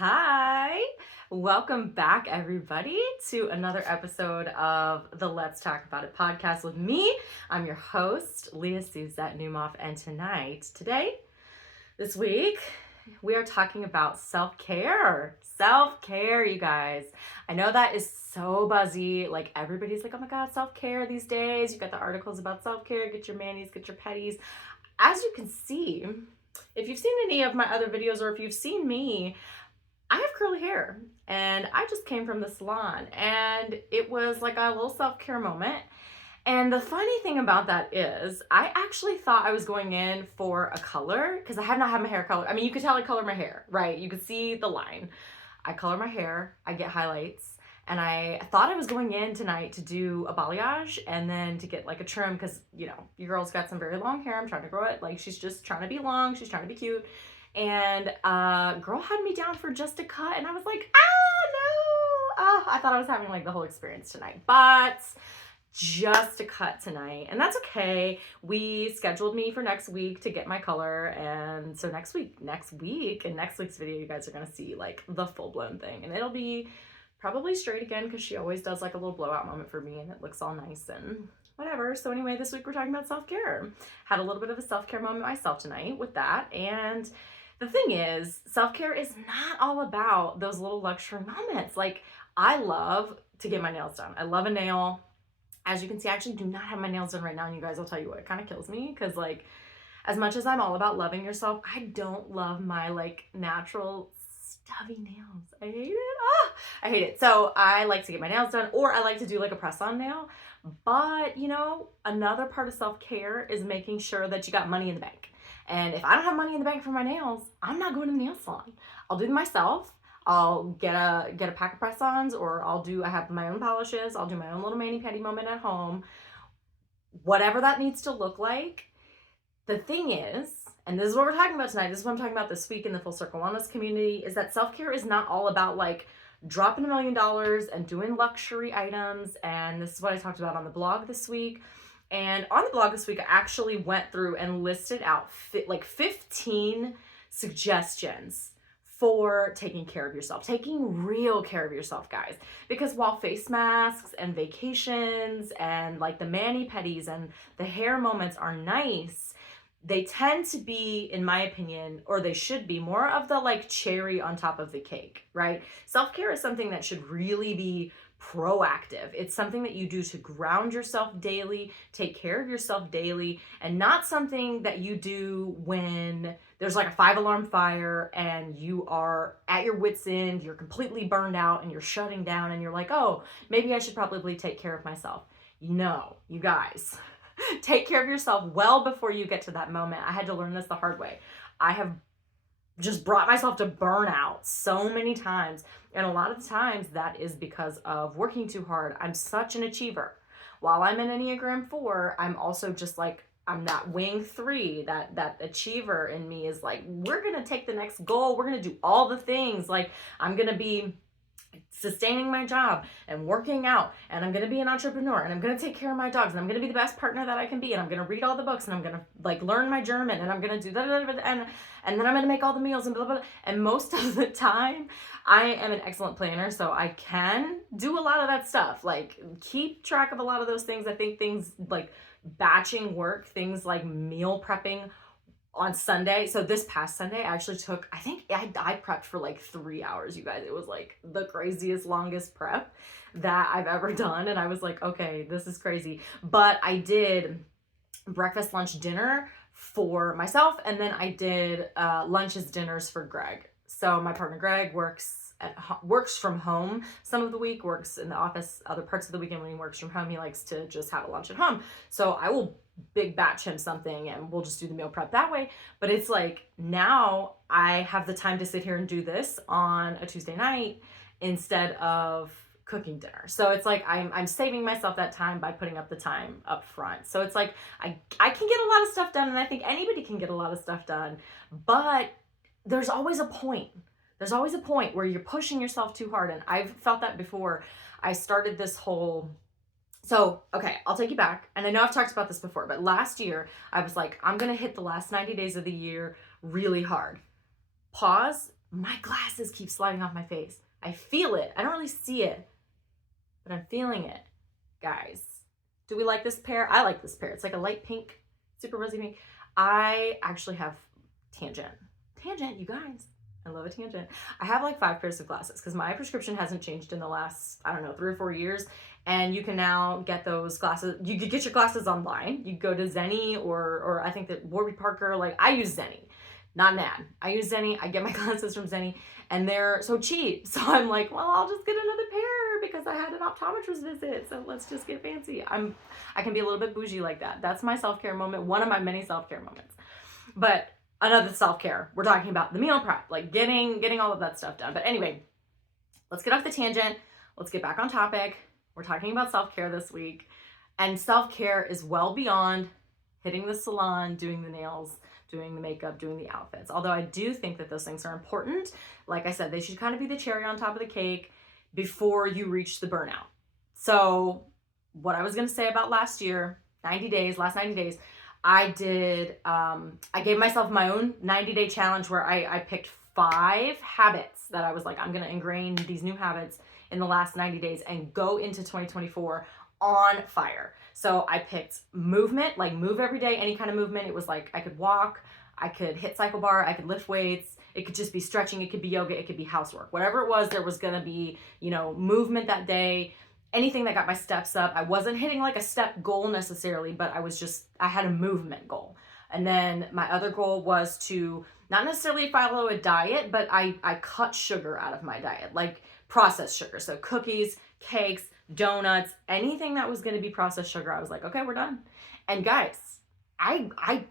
Hi, welcome back, everybody, to another episode of the Let's Talk About It podcast with me. I'm your host, Leah Suzette Newmoff, and this week, we are talking about self-care. Self-care, you guys. I know that is so buzzy. Like, everybody's like, oh my God, self-care these days. You got the articles about self-care, get your manis, get your petties. As you can see, if you've seen any of my other videos or if you've seen me, I have curly hair and I just came from the salon and it was like a little self-care moment. And the funny thing about that is I actually thought I was going in for a color because I have not had my hair colored. I mean, you could tell I color my hair, right? You could see the line. I color my hair, I get highlights, and I thought I was going in tonight to do a balayage and then to get like a trim because, you know, your girl's got some very long hair. I'm trying to grow it. Like, she's just trying to be long. She's trying to be cute. And girl had me down for just a cut, and I was like, no. I thought I was having like the whole experience tonight, but just a cut tonight, and that's okay. We scheduled me for next week to get my color, and so next week in next week's video, you guys are gonna see like the full-blown thing, and it'll be probably straight again because she always does like a little blowout moment for me, and it looks all nice and whatever. So anyway, this week we're talking about self-care. Had a little bit of a self-care moment myself tonight with that, and the thing is, self-care is not all about those little luxury moments. Like, I love to get my nails done. I love a nail. As you can see, I actually do not have my nails done right now, and you guys, I'll tell you what, it kind of kills me because, like, as much as I'm all about loving yourself, I don't love my, like, natural stubby nails. I hate it. I hate it. So I like to get my nails done, or I like to do, like, a press-on nail. But, you know, another part of self-care is making sure that you got money in the bank. And if I don't have money in the bank for my nails, I'm not going to the nail salon. I'll do them myself. I'll get a pack of press-ons, or I have my own polishes. I'll do my own little mani-pedi moment at home. Whatever that needs to look like. The thing is, and this is what we're talking about tonight, this is what I'm talking about this week in the Full Circle Wellness community, is that self-care is not all about like dropping $1 million and doing luxury items. And this is what I talked about on the blog this week. And on the blog this week, I actually went through and listed out like 15 suggestions for taking care of yourself, taking real care of yourself, guys. Because while face masks and vacations and like the mani-pedis and the hair moments are nice, they tend to be, in my opinion, or they should be, more of the like cherry on top of the cake, right? Self-care is something that should really be proactive. It's something that you do to ground yourself daily, take care of yourself daily, and not something that you do when there's like a 5-alarm fire and you are at your wit's end, you're completely burned out and you're shutting down and you're like, oh, maybe I should probably take care of myself. No, you guys, take care of yourself well before you get to that moment. I had to learn this the hard way. I have just brought myself to burnout so many times. And a lot of the times that is because of working too hard. I'm such an achiever. While I'm an Enneagram 4, I'm also just like, I'm that wing 3, that achiever in me is like, we're going to take the next goal. We're going to do all the things. Like, I'm going to be sustaining my job and working out, and I'm going to be an entrepreneur, and I'm going to take care of my dogs, and I'm going to be the best partner that I can be, and I'm going to read all the books, and I'm going to like learn my German, and I'm going to do that, and then I'm going to make all the meals and blah, blah, blah. And most of the time I am an excellent planner, so I can do a lot of that stuff, like keep track of a lot of those things. I think things like batching work, things like meal prepping on Sunday. So this past Sunday, I actually took, I prepped for like 3 hours, you guys. It was like the craziest, longest prep that I've ever done. And I was like, okay, this is crazy. But I did breakfast, lunch, dinner for myself. And then I did lunches, dinners for Greg. So my partner Greg works from home some of the week, works in the office other parts of the weekend. When he works from home, he likes to just have a lunch at home. So I will big batch him something and we'll just do the meal prep that way. But it's like, now I have the time to sit here and do this on a Tuesday night instead of cooking dinner. So it's like I'm saving myself that time by putting up the time up front. So it's like I can get a lot of stuff done, and I think anybody can get a lot of stuff done, but there's always a point. There's always a point where you're pushing yourself too hard. And I've felt that before. I started this whole So, okay, I'll take you back. And I know I've talked about this before, but last year I was like, I'm going to hit the last 90 days of the year really hard. Pause, my glasses keep sliding off my face. I feel it. I don't really see it, but I'm feeling it. Guys, do we like this pair? I like this pair. It's like a light pink, super rosy pink. I actually have Tangent. Tangent, you guys. I love a Tangent. I have like 5 pairs of glasses because my prescription hasn't changed in the last, I don't know, 3 or 4 years. And you can now get those glasses. You could get your glasses online. You go to Zenni or I think that Warby Parker. Like, I use Zenni, not Nan. I use Zenni. I get my glasses from Zenni, and they're so cheap. So I'm like, well, I'll just get another pair because I had an optometrist visit. So let's just get fancy. I can be a little bit bougie like that. That's my self-care moment. One of my many self-care moments. But another self-care, we're talking about the meal prep, like getting all of that stuff done. But anyway, let's get off the tangent. Let's get back on topic. We're talking about self-care this week. And self-care is well beyond hitting the salon, doing the nails, doing the makeup, doing the outfits. Although I do think that those things are important. Like I said, they should kind of be the cherry on top of the cake before you reach the burnout. So what I was going to say about last year, last 90 days, I gave myself my own 90-day challenge where I picked 5 habits that I was like, I'm going to ingrain these new habits in the last 90 days and go into 2024 on fire. So I picked movement, like move every day, any kind of movement. It was like I could walk, I could hit cycle bar, I could lift weights. It could just be stretching, it could be yoga, it could be housework. Whatever it was, there was going to be, movement that day. Anything that got my steps up. I wasn't hitting like a step goal necessarily, but I had a movement goal. And then my other goal was to not necessarily follow a diet, but I cut sugar out of my diet, like processed sugar. So cookies, cakes, donuts, anything that was going to be processed sugar. I was like, okay, we're done. And guys, I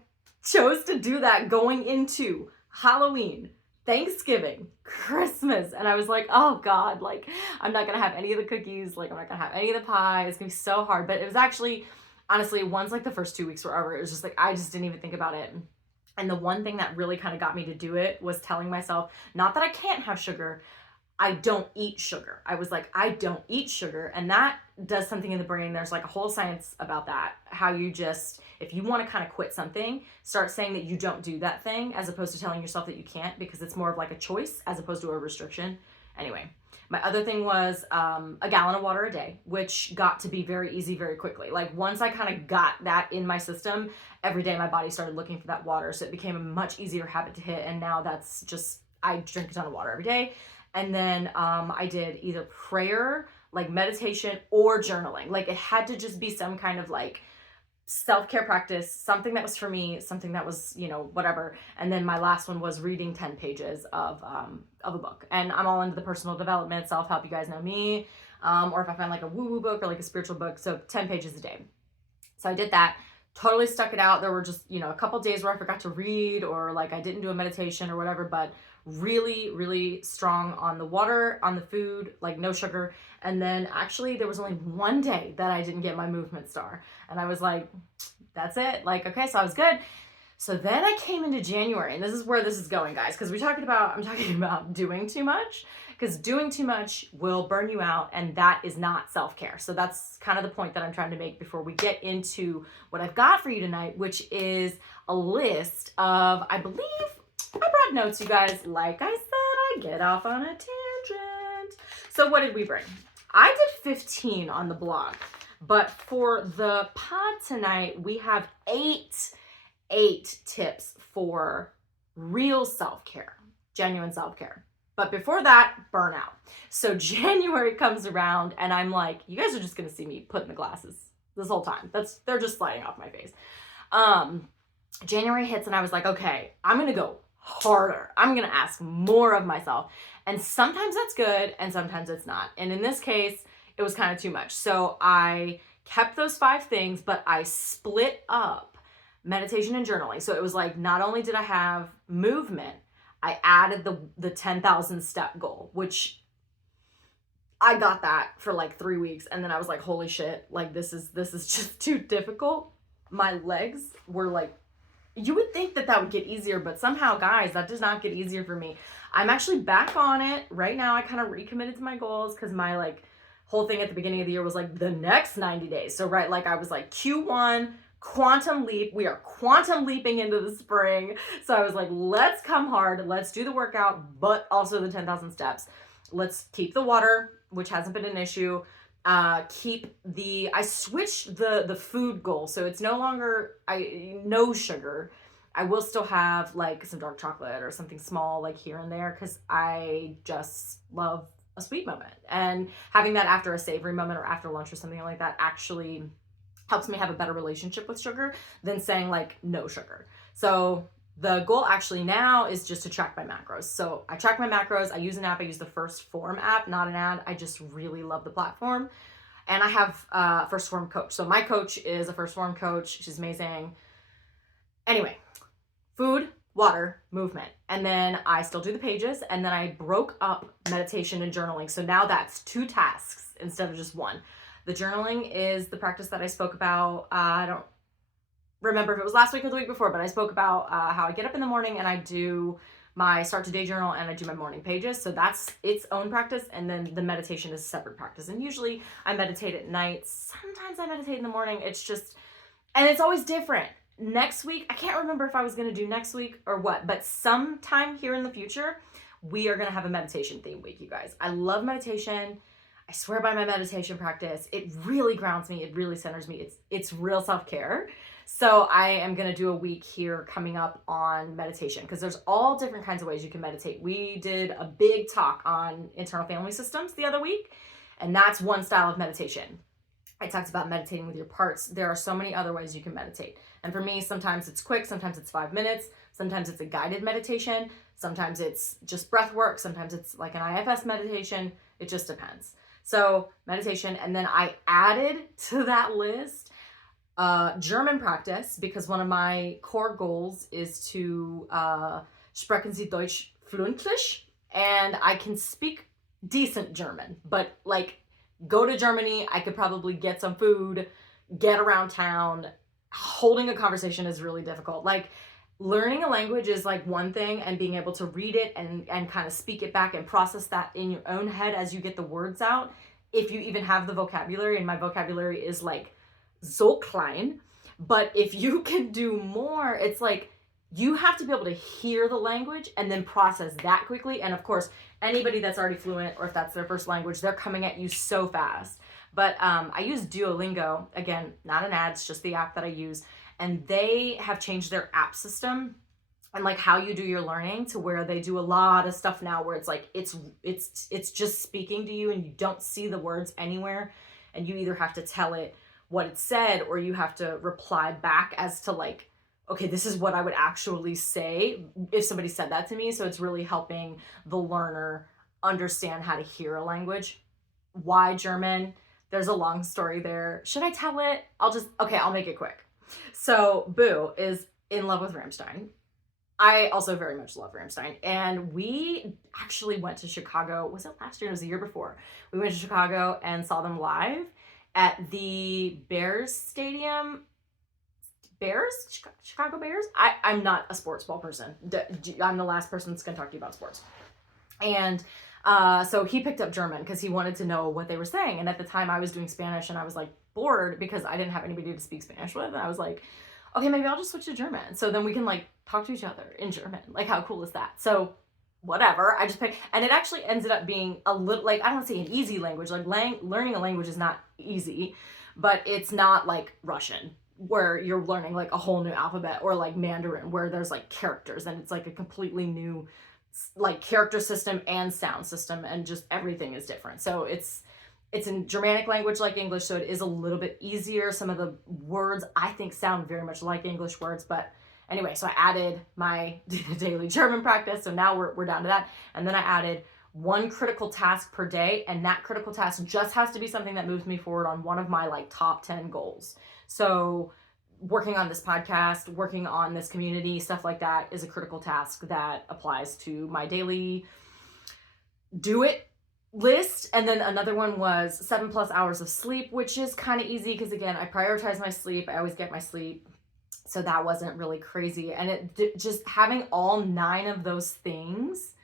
chose to do that going into Halloween, Thanksgiving, Christmas. And I was like, oh God, like I'm not going to have any of the cookies. Like I'm not going to have any of the pie. It's going to be so hard. But it was actually, honestly, once like the first 2 weeks were over, it was just like, I just didn't even think about it. And the one thing that really kind of got me to do it was telling myself, not that I can't have sugar, I don't eat sugar. I was like, I don't eat sugar. And that does something in the brain. There's like a whole science about that. How you just, if you want to kind of quit something, start saying that you don't do that thing as opposed to telling yourself that you can't, because it's more of like a choice as opposed to a restriction. Anyway, my other thing was a gallon of water a day, which got to be very easy very quickly. Like once I kind of got that in my system, every day my body started looking for that water. So it became a much easier habit to hit. And now that's just, I drink a ton of water every day. And then I did either prayer, like meditation, or journaling. Like it had to just be some kind of like self-care practice, something that was for me, something that was, whatever. And then my last one was reading 10 pages of a book. And I'm all into the personal development, self-help. You guys know me. Or if I find like a woo-woo book or like a spiritual book. So 10 pages a day. So I did that. Totally stuck it out. There were just, a couple days where I forgot to read or like I didn't do a meditation or whatever, but really, really strong on the water, on the food, like no sugar. And then actually there was only one day that I didn't get my movement star. And I was like, that's it. Like, okay, so I was good. So then I came into January, and this is where this is going, guys, because I'm talking about doing too much, because doing too much will burn you out, and that is not self-care. So that's kind of the point that I'm trying to make before we get into what I've got for you tonight, which is a list of, I believe, I brought notes, you guys. Like I said, I get off on a tangent. So what did we bring? I did 15 on the blog, but for the pod tonight, we have 8 tips for real self-care, genuine self-care. But before that, burnout. So January comes around and I'm like, you guys are just going to see me putting the glasses this whole time. They're just sliding off my face. January hits and I was like, okay, I'm going to go harder. I'm going to ask more of myself. And sometimes that's good and sometimes it's not. And in this case, it was kind of too much. So I kept those 5 things, but I split up meditation and journaling. So it was like, not only did I have movement, I added the 10,000 step goal, which I got that for like 3 weeks. And then I was like, holy shit, like this is just too difficult. My legs were like, you would think that would get easier, but somehow, guys, that does not get easier for me. I'm actually back on it right now. I kind of recommitted to my goals because my like whole thing at the beginning of the year was like the next 90 days. So right, like I was like Q1 quantum leap. We are quantum leaping into the spring. So I was like, let's come hard. Let's do the workout, but also the 10,000 steps. Let's keep the water, which hasn't been an issue. I switched the food goal. So it's no longer, no sugar. I will still have like some dark chocolate or something small like here and there, because I just love a sweet moment. And having that after a savory moment or after lunch or something like that actually helps me have a better relationship with sugar than saying like no sugar. So the goal actually now is just to track my macros. So I track my macros. I use an app. I use the First Form app, not an ad. I just really love the platform. And I have a First Form coach. So my coach is a First Form coach. She's amazing. Anyway, food, water, movement. And then I still do the pages. And then I broke up meditation and journaling. So now that's 2 tasks instead of just 1. The journaling is the practice that I spoke about. I don't remember if it was last week or the week before, but I spoke about how I get up in the morning and I do my start to day journal and I do my morning pages. So that's its own practice. And then the meditation is a separate practice. And usually I meditate at night. Sometimes I meditate in the morning. It's just, and it's always different. Next week, I can't remember if I was going to do next week or what, but sometime here in the future, we are going to have a meditation theme week, you guys. I love meditation. I swear by my meditation practice. It really grounds me. It really centers me. It's real self-care. So I am going to do a week here coming up on meditation, because there's all different kinds of ways you can meditate. We did a big talk on internal family systems the other week, and that's one style of meditation. I talked about meditating with your parts. There are so many other ways you can meditate. And for me, sometimes it's quick, sometimes it's 5 minutes, sometimes it's a guided meditation, sometimes it's just breath work, sometimes it's like an IFS meditation. It just depends. So meditation, and then I added to that list German practice, because one of my core goals is to sprechen Sie Deutsch flüentlich, and I can speak decent German, but like go to Germany, I could probably get some food, get around town. Holding a conversation is really difficult. Like learning a language is like one thing, and being able to read it and kind of speak it back and process that in your own head as you get the words out, if you even have the vocabulary. And my vocabulary is like so klein, but if you can do more, it's like you have to be able to hear the language and then process that quickly. And of course, anybody that's already fluent, or if that's their first language, they're coming at you so fast. But I use Duolingo, again, not an ad, it's just the app that I use. And they have changed their app system and like how you do your learning, to where they do a lot of stuff now where it's like it's just speaking to you and you don't see the words anywhere, and you either have to tell it what it said or you have to reply back as to like, okay, this is what I would actually say if somebody said that to me. So it's really helping the learner understand how to hear a language. Why German? There's a long story there. Should I tell it? I'll make it quick. So Boo is in love with Rammstein. I also very much love Rammstein. And we actually went to Chicago. Was it last year? It was the year before. We went to Chicago and saw them live at the Bears Stadium. Chicago Bears? I'm not a sports ball person. I'm the last person that's going to talk to you about sports. And so he picked up German because he wanted to know what they were saying. And at the time I was doing Spanish and I was like bored because I didn't have anybody to speak Spanish with. And I was like, okay, maybe I'll just switch to German. So then we can like talk to each other in German. Like how cool is that? So whatever, I just picked, and it actually ended up being a little, like, I don't say an easy language. Like learning a language is not easy, but it's not like Russian, where you're learning like a whole new alphabet, or like Mandarin, where there's like characters and it's like a completely new like character system and sound system, and just everything is different. So it's in Germanic language like English, so it is a little bit easier. Some of the words I think sound very much like English words, but anyway, so I added my daily German practice, so now we're down to that. And then I added 1 critical task per day, and that critical task just has to be something that moves me forward on one of my like top 10 goals. So working on this podcast, working on this community, stuff like that is a critical task that applies to my daily do it list. And then another one was 7+ hours of sleep, which is kind of easy because again, I prioritize my sleep. I always get my sleep. So that wasn't really crazy. And it just having all 9 of those things,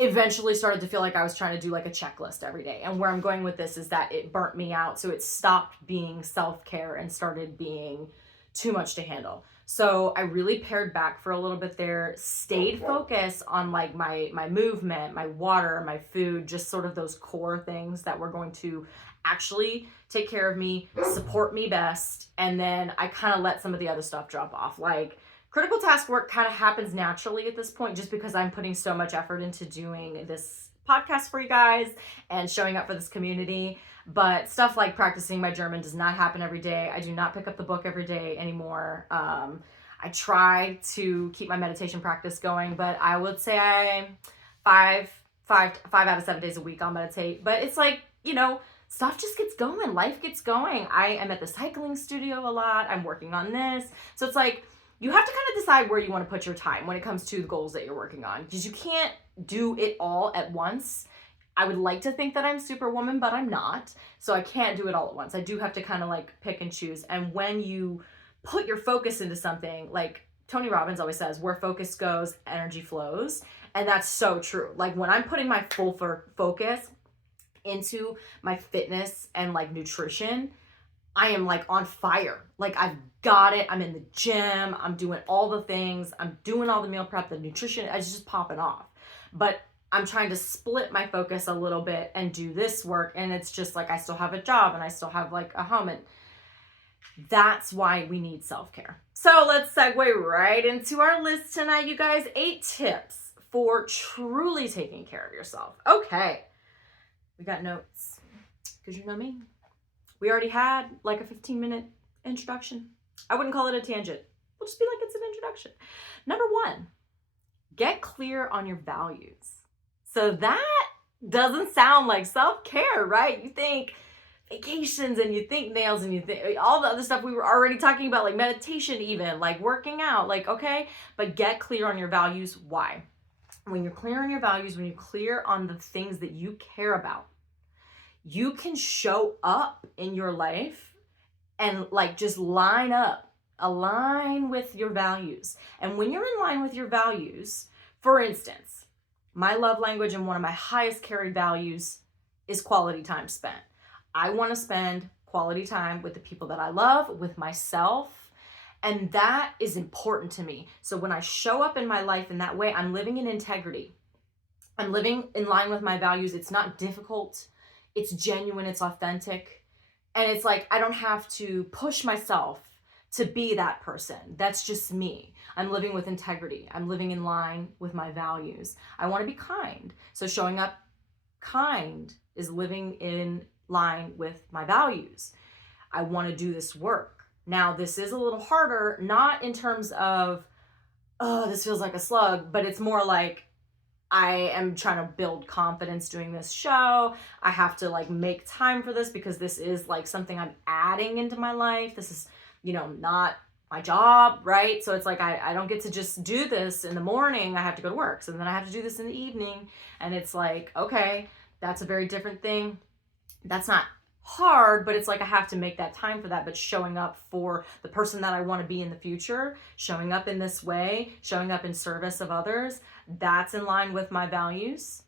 eventually started to feel like I was trying to do like a checklist every day. And where I'm going with this is that it burnt me out. So it stopped being self-care and started being too much to handle. So I really pared back for a little bit there, stayed focused on like my movement, my water, my food, just sort of those core things that were going to actually take care of me, support me best. And then I kind of let some of the other stuff drop off. Like critical task work kind of happens naturally at this point, just because I'm putting so much effort into doing this podcast for you guys and showing up for this community. But stuff like practicing my German does not happen every day. I do not pick up the book every day anymore. I try to keep my meditation practice going, but I would say I five out of 7 days a week I'll meditate. But it's like, you know, stuff just gets going. Life gets going. I am at the cycling studio a lot. I'm working on this. So it's like, you have to kind of decide where you want to put your time when it comes to the goals that you're working on, because you can't do it all at once. I would like to think that I'm Superwoman, but I'm not. So I can't do it all at once. I do have to kind of like pick and choose. And when you put your focus into something, like Tony Robbins always says, where focus goes, energy flows. And that's so true. Like when I'm putting my full focus into my fitness and like nutrition, I am like on fire. Like I've got it. I'm in the gym. I'm doing all the things. I'm doing all the meal prep, the nutrition. It's just popping off. But I'm trying to split my focus a little bit and do this work. And it's just like, I still have a job and I still have like a home. And that's why we need self-care. So let's segue right into our list tonight, you guys. 8 tips for truly taking care of yourself. Okay. We got notes, because you know me. We already had like a 15-minute introduction. I wouldn't call it a tangent. We'll just be like, it's an introduction. Number 1, get clear on your values. So that doesn't sound like self-care, right? You think vacations and you think nails and you think all the other stuff we were already talking about, like meditation even, like working out, like, okay, but get clear on your values. Why? When you're clear on your values, when you're clear on the things that you care about, you can show up in your life and like just align with your values. And when you're in line with your values, for instance, my love language and one of my highest carried values is quality time spent. I want to spend quality time with the people that I love, with myself, and that is important to me. So when I show up in my life in that way, I'm living in integrity. I'm living in line with my values. It's not difficult. It's genuine. It's authentic. And it's like, I don't have to push myself to be that person. That's just me. I'm living with integrity. I'm living in line with my values. I want to be kind. So showing up kind is living in line with my values. I want to do this work. Now, this is a little harder, not in terms of, oh, this feels like a slug, but it's more like I am trying to build confidence doing this show. I have to like make time for this because this is like something I'm adding into my life. This is, you know, not my job, right? So it's like, I don't get to just do this in the morning. I have to go to work. So then I have to do this in the evening. And it's like, okay, that's a very different thing. That's not hard, but it's like I have to make that time for that. But showing up for the person that I want to be in the future, showing up in this way, showing up in service of others, that's in line with my values.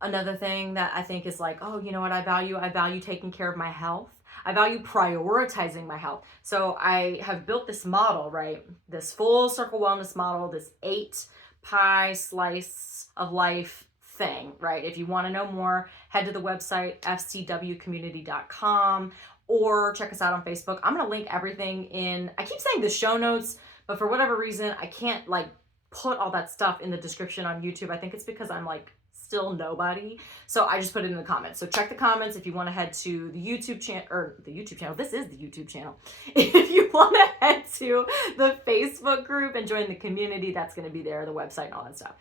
Another thing that I think is like, oh, you know what I value taking care of my health. I value prioritizing my health. So I have built this model, right? This full circle wellness model, this 8-pie slice of life thing, right? If you want to know more, head to the website, fcwcommunity.com, or check us out on Facebook. I'm going to link everything in, I keep saying the show notes, but for whatever reason, I can't like put all that stuff in the description on YouTube. I think it's because I'm like still nobody. So I just put it in the comments. So check the comments if you want to head to the YouTube channel, or the YouTube channel. This is the YouTube channel. If you want to head to the Facebook group and join the community, that's going to be there, the website and all that stuff.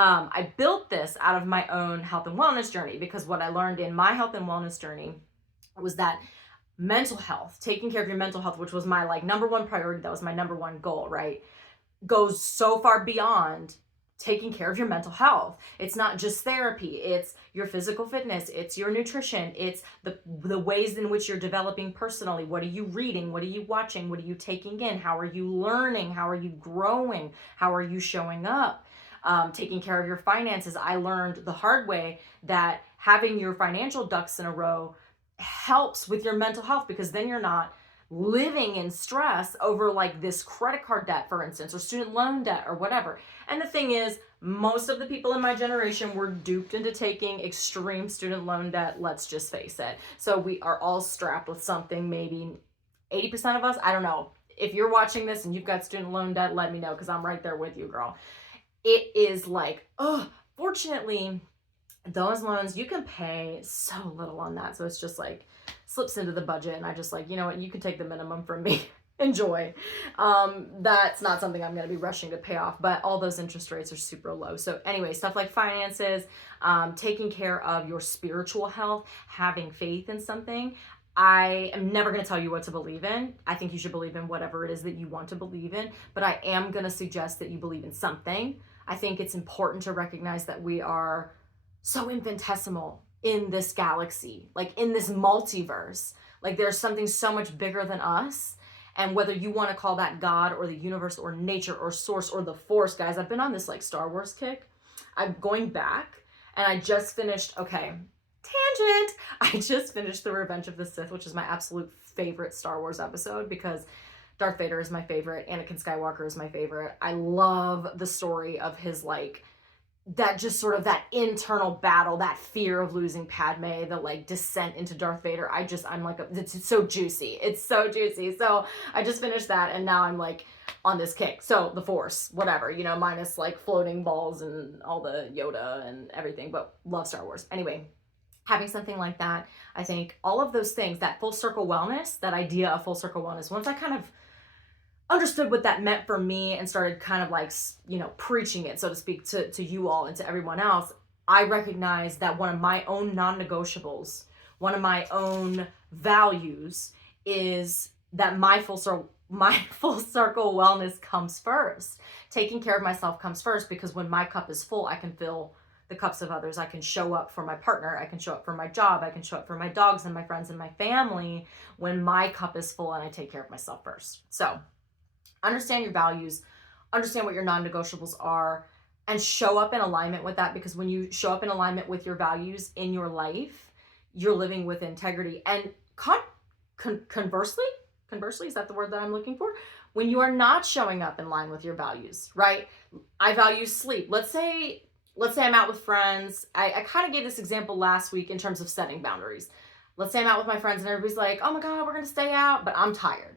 I built this out of my own health and wellness journey, because what I learned in my health and wellness journey was that mental health, taking care of your mental health, which was my like number one priority, that was my number one goal, right, goes so far beyond taking care of your mental health. It's not just therapy, it's your physical fitness, it's your nutrition, it's the ways in which you're developing personally. What are you reading? What are you watching? What are you taking in? How are you learning? How are you growing? How are you showing up? taking care of your finances. I learned the hard way that having your financial ducks in a row helps with your mental health, because then you're not living in stress over like this credit card debt, for instance, or student loan debt or whatever. And the thing is, most of the people in my generation were duped into taking extreme student loan debt. Let's just face it. So we are all strapped with something, maybe 80% of us. I don't know. If you're watching this and you've got student loan debt, let me know, because I'm right there with you, girl. It is like, oh, fortunately, those loans, you can pay so little on that. So it's just like slips into the budget. And I just like, you know what, you can take the minimum from me. Enjoy. That's not something I'm going to be rushing to pay off, but all those interest rates are super low. So anyway, stuff like finances, taking care of your spiritual health, having faith in something. I am never going to tell you what to believe in. I think you should believe in whatever it is that you want to believe in, but I am going to suggest that you believe in something. I think it's important to recognize that we are so infinitesimal in this galaxy, like in this multiverse. Like there's something so much bigger than us. And whether you want to call that God or the universe or nature or source or the force, guys, I've been on this like Star Wars kick. I'm going back and I just finished, okay, tangent. I just finished The Revenge of the Sith, which is my absolute favorite Star Wars episode, because Darth Vader is my favorite. Anakin Skywalker is my favorite. I love the story of his like, that just sort of that internal battle, that fear of losing Padme, the like descent into Darth Vader. I'm like, it's so juicy. It's so juicy. So I just finished that and now I'm like on this kick. So the Force, whatever, you know, minus like floating balls and all the Yoda and everything, but love Star Wars. Anyway, having something like that, I think all of those things, that full circle wellness, that idea of full circle wellness, once I kind of understood what that meant for me and started kind of like, you know, preaching it, so to speak, to you all and to everyone else, I recognized that one of my own non-negotiables, one of my own values is that my full circle wellness comes first. Taking care of myself comes first, because when my cup is full, I can fill the cups of others. I can show up for my partner. I can show up for my job. I can show up for my dogs and my friends and my family when my cup is full and I take care of myself first. So understand your values, understand what your non-negotiables are, and show up in alignment with that, because when you show up in alignment with your values in your life, you're living with integrity. And conversely, is that the word that I'm looking for? When you are not showing up in line with your values, right? I value sleep. Let's say I'm out with friends. I kind of gave this example last week in terms of setting boundaries. Let's say I'm out with my friends and everybody's like, oh my God, we're going to stay out, but I'm tired.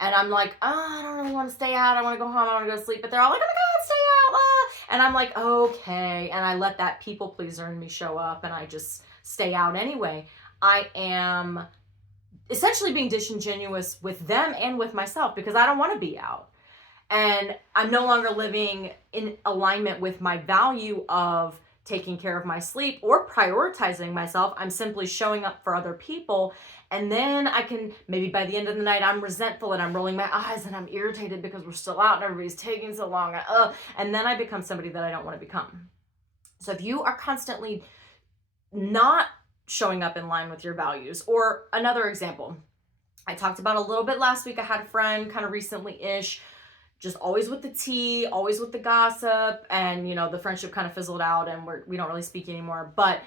And I'm like, oh, I don't really want to stay out. I want to go home. I want to go to sleep. But they're all like, oh my God, stay out. And I'm like, okay. And I let that people pleaser in me show up and I just stay out anyway. I am essentially being disingenuous with them and with myself, because I don't want to be out. And I'm no longer living in alignment with my value of taking care of my sleep or prioritizing myself. I'm simply showing up for other people. And then I can, maybe by the end of the night, I'm resentful and I'm rolling my eyes and I'm irritated because we're still out and everybody's taking so long. And then I become somebody that I don't want to become. So if you are constantly not showing up in line with your values, or another example, I talked about a little bit last week. I had a friend kind of recently-ish, just always with the tea, always with the gossip, and you know, the friendship kind of fizzled out and we don't really speak anymore. But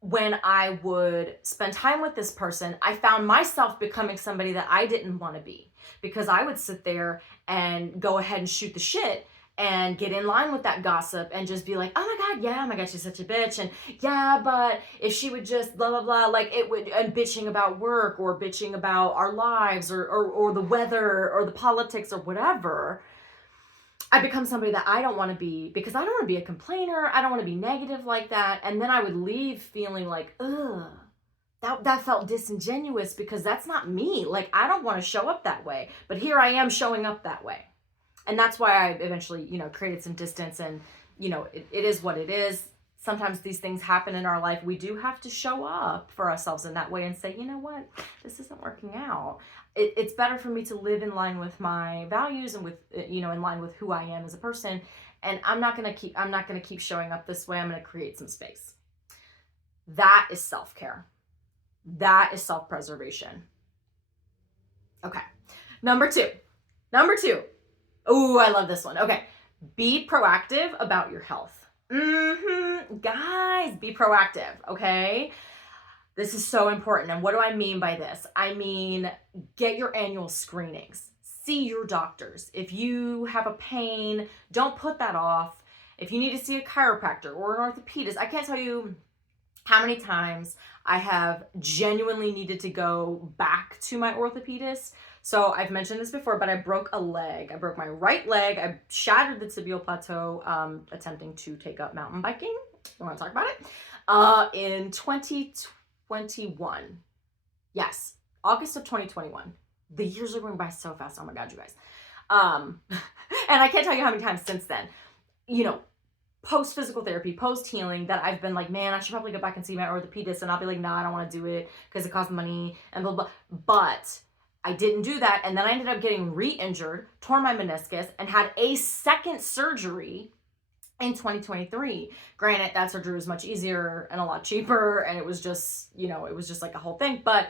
when I would spend time with this person, I found myself becoming somebody that I didn't want to be, because I would sit there and go ahead and shoot the shit and get in line with that gossip and just be like, oh my God, she's such a bitch. And yeah, but if she would just blah, blah, blah, like it would, and bitching about work or bitching about our lives or the weather or the politics or whatever. I become somebody that I don't want to be, because I don't want to be a complainer. I don't want to be negative like that. And then I would leave feeling like, ugh, that felt disingenuous, because that's not me. Like, I don't want to show up that way, but here I am showing up that way. And that's why I eventually, you know, created some distance, and, you know, it is what it is. Sometimes these things happen in our life. We do have to show up for ourselves in that way and say, you know what, this isn't working out. It's better for me to live in line with my values and with, you know, in line with who I am as a person. And I'm not going to keep showing up this way. I'm going to create some space. That is self-care. That is self-preservation. Okay. Number two. Oh, I love this one. Okay. Be proactive about your health. Guys, be proactive, okay? This is so important. And what do I mean by this? I mean, get your annual screenings. See your doctors. If you have a pain, don't put that off. If you need to see a chiropractor or an orthopedist, I can't tell you how many times I have genuinely needed to go back to my orthopedist. So I've mentioned this before, but I broke a leg. I broke my right leg. I shattered the tibial plateau attempting to take up mountain biking. You want to talk about it? In 2021. Yes, August of 2021. The years are going by so fast. Oh my God, you guys. And I can't tell you how many times since then, you know, post physical therapy, post healing, that I've been like, man, I should probably go back and see my orthopedist. And I'll be like, nah, I don't want to do it because it costs money and blah, blah. But I didn't do that. And then I ended up getting re-injured, tore my meniscus, and had a second surgery in 2023. Granted, that surgery was much easier and a lot cheaper. And it was just, you know, it was just like a whole thing. But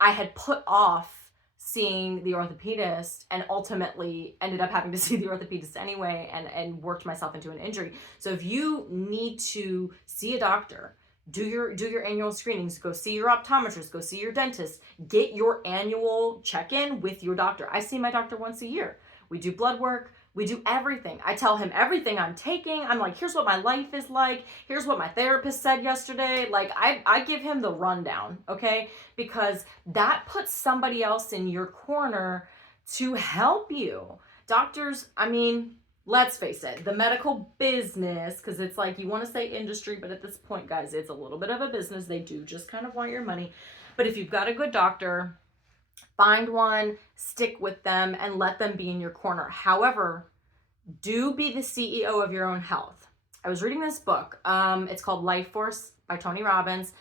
I had put off seeing the orthopedist and ultimately ended up having to see the orthopedist anyway and worked myself into an injury. So if you need to see a doctor, do your annual screenings, go see your optometrist, go see your dentist, get your annual check-in with your doctor. I see my doctor once a year. We do blood work. We do everything. I tell him everything I'm taking. I'm like, here's what my life is like. Here's what my therapist said yesterday. Like, I give him the rundown, okay? Because that puts somebody else in your corner to help you. Doctors, I mean, let's face it, the medical business, because it's like, you want to say industry, but at this point, guys, it's a little bit of a business. They do just kind of want your money. But if you've got a good doctor, find one, stick with them, and let them be in your corner. However, do be the CEO of your own health. I was reading this book. It's called Life Force by Tony Robbins.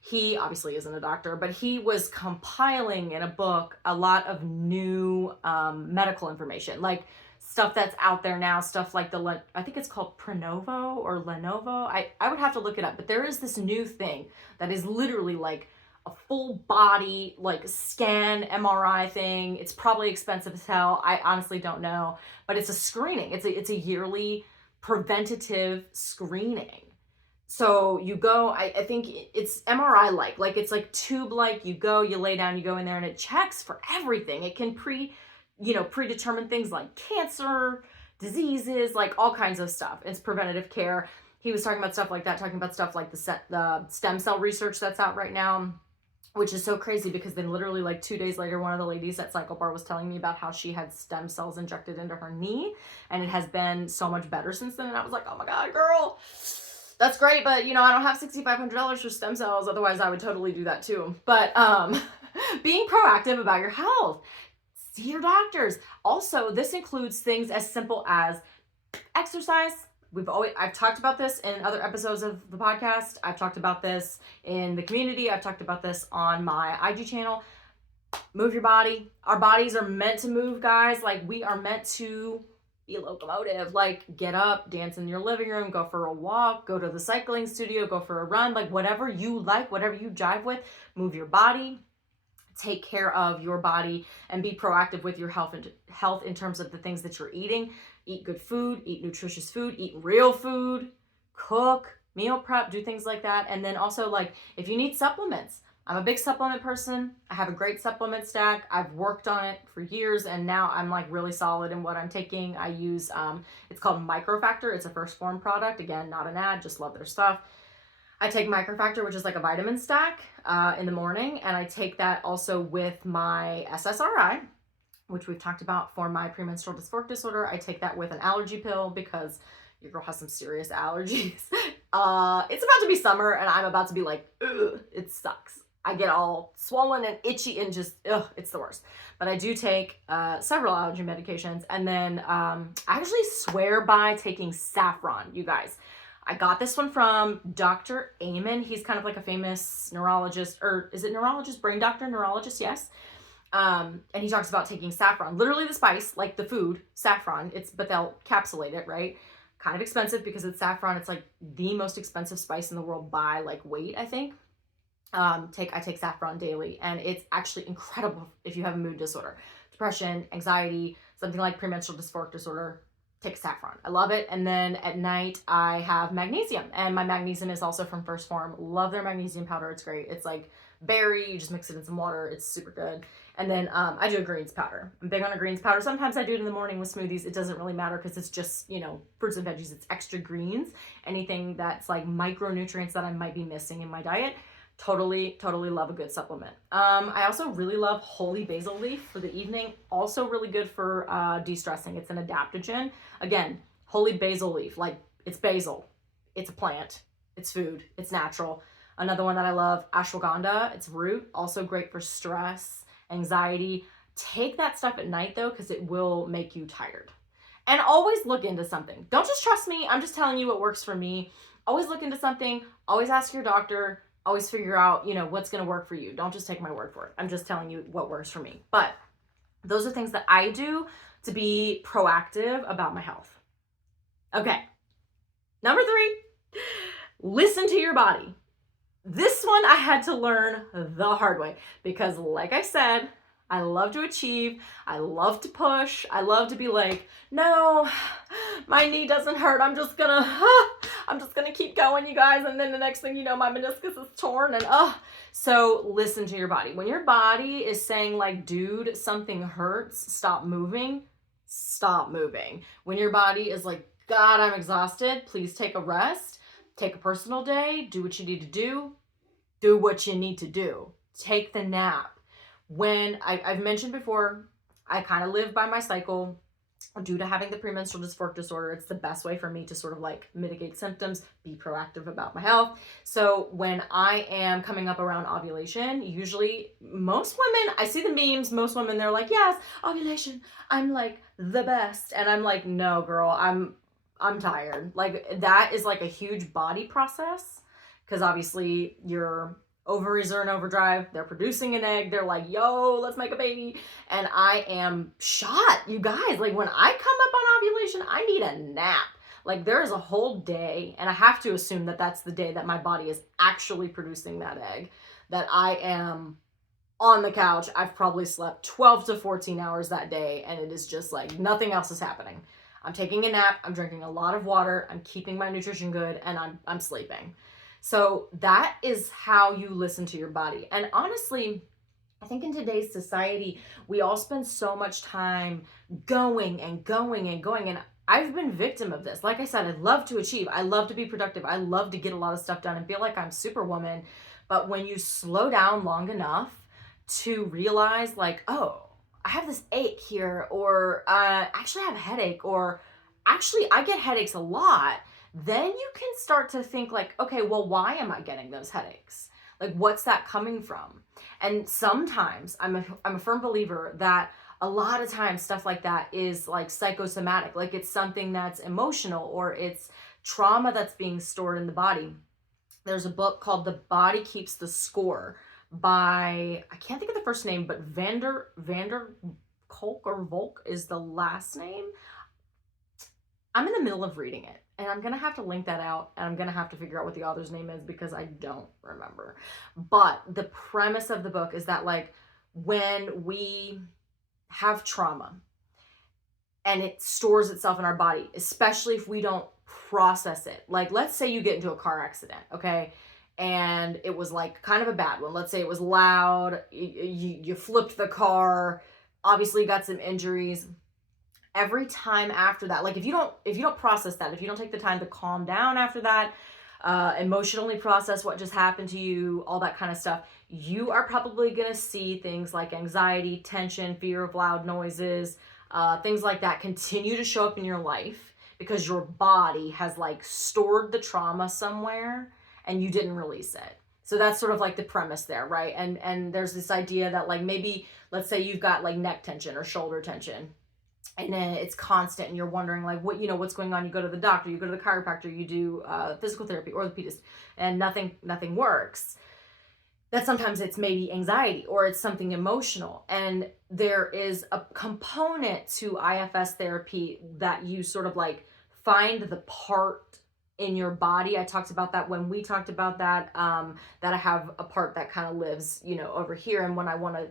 He obviously isn't a doctor, but he was compiling in a book a lot of new medical information, like stuff that's out there now, stuff like I think it's called Prenovo or Lenovo. I would have to look it up, but there is this new thing that is literally like a full body like scan MRI thing. It's probably expensive as hell. I honestly don't know, but it's a screening. It's a yearly preventative screening. So you go, I think it's MRI like it's like tube like, you go, you lay down, you go in there and it checks for everything. It can predetermine things like cancer, diseases, like all kinds of stuff. It's preventative care. He was talking about stuff like that, talking about stuff like the stem cell research that's out right now, which is so crazy because then literally like 2 days later, one of the ladies at Cycle Bar was telling me about how she had stem cells injected into her knee and it has been so much better since then. And I was like, oh my God, girl, that's great. But you know, I don't have $6,500 for stem cells. Otherwise I would totally do that too. But being proactive about your health, see your doctors. Also, this includes things as simple as exercise. I've talked about this in other episodes of the podcast. I've talked about this in the community. I've talked about this on my IG channel. Move your body. Our bodies are meant to move, guys. Like, we are meant to be a locomotive. Like, get up, dance in your living room, go for a walk, go to the cycling studio, go for a run. Like, whatever you like, whatever you jive with, move your body. Take care of your body and be proactive with your health in terms of the things that you're eating. Eat good food, eat nutritious food, eat real food, cook, meal prep, do things like that. And then also, like, if you need supplements, I'm a big supplement person. I have a great supplement stack. I've worked on it for years and now I'm like really solid in what I'm taking. I use, it's called Microfactor. It's a First Form product. Again, not an ad, just love their stuff. I take Microfactor, which is like a vitamin stack in the morning, and I take that also with my SSRI, which we've talked about for my premenstrual dysphoric disorder. I take that with an allergy pill because your girl has some serious allergies. It's about to be summer, and I'm about to be like, ugh, it sucks. I get all swollen and itchy and just, ugh, it's the worst. But I do take several allergy medications, and then I actually swear by taking saffron, you guys. I got this one from Dr. Amen. He's kind of like a famous neurologist, or is it neurologist? Brain doctor, neurologist, yes. And he talks about taking saffron, literally the spice, like the food, saffron. But they'll capsulate it, right? Kind of expensive because it's saffron. It's like the most expensive spice in the world by like weight, I think. I take saffron daily, and it's actually incredible if you have a mood disorder, depression, anxiety, something like premenstrual dysphoric disorder. take saffron. I love it. And then at night I have magnesium, and my magnesium is also from First Form. Love their magnesium powder. It's great. It's like berry, you just mix it in some water. It's super good. And then I do a greens powder. I'm big on a greens powder. Sometimes I do it in the morning with smoothies. It doesn't really matter because it's just, you know, fruits and veggies. It's extra greens. Anything that's like micronutrients that I might be missing in my diet. Totally love a good supplement. I also really love holy basil leaf for the evening. Also really good for de-stressing. It's an adaptogen. Again, holy basil leaf, like it's basil. It's a plant. It's food. It's natural. Another one that I love, ashwagandha. It's root. Also great for stress, anxiety. Take that stuff at night though, because it will make you tired. And always look into something. Don't just trust me. I'm just telling you what works for me. Always look into something. Always ask your doctor. Always figure out, you know, what's going to work for you. Don't just take my word for it. I'm just telling you what works for me. But those are things that I do to be proactive about my health. Okay. Number 3, listen to your body. This one I had to learn the hard way because, like I said, I love to achieve. I love to push. I love to be like, no, my knee doesn't hurt. I'm just gonna keep going, you guys. And then the next thing you know, my meniscus is torn and So listen to your body. When your body is saying like, dude, something hurts, stop moving, stop moving. When your body is like, God, I'm exhausted, please take a rest, take a personal day, do what you need to do what you need to do. Take the nap. When I've mentioned before, I kind of live by my cycle due to having the premenstrual dysphoric disorder. It's the best way for me to sort of like mitigate symptoms, be proactive about my health. So when I am coming up around ovulation, usually most women, I see the memes, most women, they're like, yes, ovulation, I'm like the best. And I'm like, no, girl, I'm tired. Like that is like a huge body process because obviously your ovaries are in overdrive. They're producing an egg. They're like, yo, let's make a baby. And I am shot, you guys. Like when I come up on ovulation, I need a nap. Like there is a whole day, and I have to assume that that's the day that my body is actually producing that egg, that I am on the couch. I've probably slept 12 to 14 hours that day, and it is just like nothing else is happening. I'm taking a nap. I'm drinking a lot of water. I'm keeping my nutrition good, and I'm sleeping. So that is how you listen to your body. And honestly, I think in today's society, we all spend so much time going and going and going. And I've been victim of this. Like I said, I love to achieve. I love to be productive. I love to get a lot of stuff done and feel like I'm Superwoman. But when you slow down long enough to realize like, oh, I have this ache here, or actually I have a headache, or actually I get headaches a lot, then you can start to think like, okay, well, why am I getting those headaches? Like, what's that coming from? And sometimes I'm a firm believer that a lot of times stuff like that is like psychosomatic, like it's something that's emotional or it's trauma that's being stored in the body. There's a book called The Body Keeps the Score by, I can't think of the first name, but Vander Kolk or Volk is the last name. I'm in the middle of reading it, and I'm going to have to link that out, and I'm going to have to figure out what the author's name is because I don't remember. But the premise of the book is that like when we have trauma and it stores itself in our body, especially if we don't process it. Like let's say you get into a car accident, okay? And it was like kind of a bad one. Let's say it was loud, you flipped the car, obviously got some injuries. Every time after that, like if you don't process that, if you don't take the time to calm down after that, emotionally process what just happened to you, all that kind of stuff, you are probably gonna see things like anxiety, tension, fear of loud noises, things like that continue to show up in your life because your body has like stored the trauma somewhere and you didn't release it. So that's sort of like the premise there, right? And there's this idea that like maybe, let's say you've got like neck tension or shoulder tension, and then it's constant and you're wondering like what's going on. You go to the doctor, you go to the chiropractor, you do physical therapy, orthopedist, and nothing works. That sometimes it's maybe anxiety or it's something emotional. And there is a component to IFS therapy that you sort of like find the part in your body. I talked about that when we talked about that, that I have a part that kind of lives, over here. And when I want to,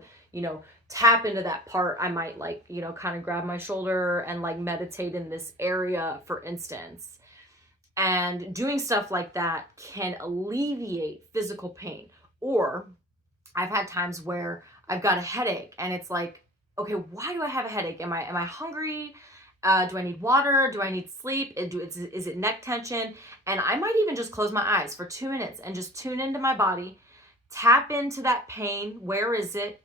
tap into that part, I might like, kind of grab my shoulder and like meditate in this area, for instance. And doing stuff like that can alleviate physical pain. Or I've had times where I've got a headache and it's like, okay, why do I have a headache? Am I hungry? Do I need water? Do I need sleep? Is it neck tension? And I might even just close my eyes for 2 minutes and just tune into my body, tap into that pain. Where is it?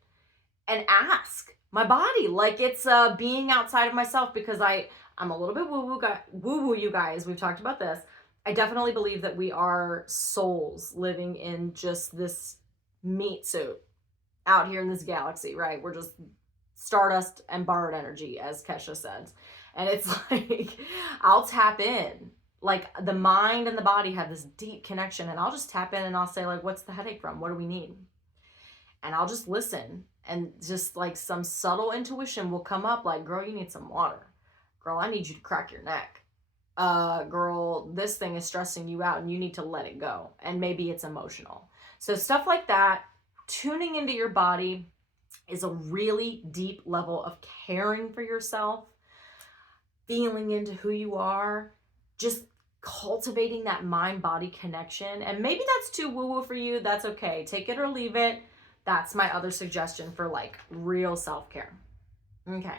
And ask my body, like it's being outside of myself, because I'm a little bit woo-woo, you guys. We've talked about this. I definitely believe that we are souls living in just this meat suit out here in this galaxy, right? We're just stardust and borrowed energy, as Kesha says. And it's like, I'll tap in. Like the mind and the body have this deep connection, and I'll just tap in and I'll say, like, what's the headache from? What do we need? And I'll just listen, and just like some subtle intuition will come up, like, girl, you need some water. Girl, I need you to crack your neck. Girl, this thing is stressing you out and you need to let it go. And maybe it's emotional. So stuff like that, tuning into your body is a really deep level of caring for yourself, feeling into who you are, just cultivating that mind-body connection. And maybe that's too woo-woo for you. That's okay. Take it or leave it. That's my other suggestion for like real self-care. Okay.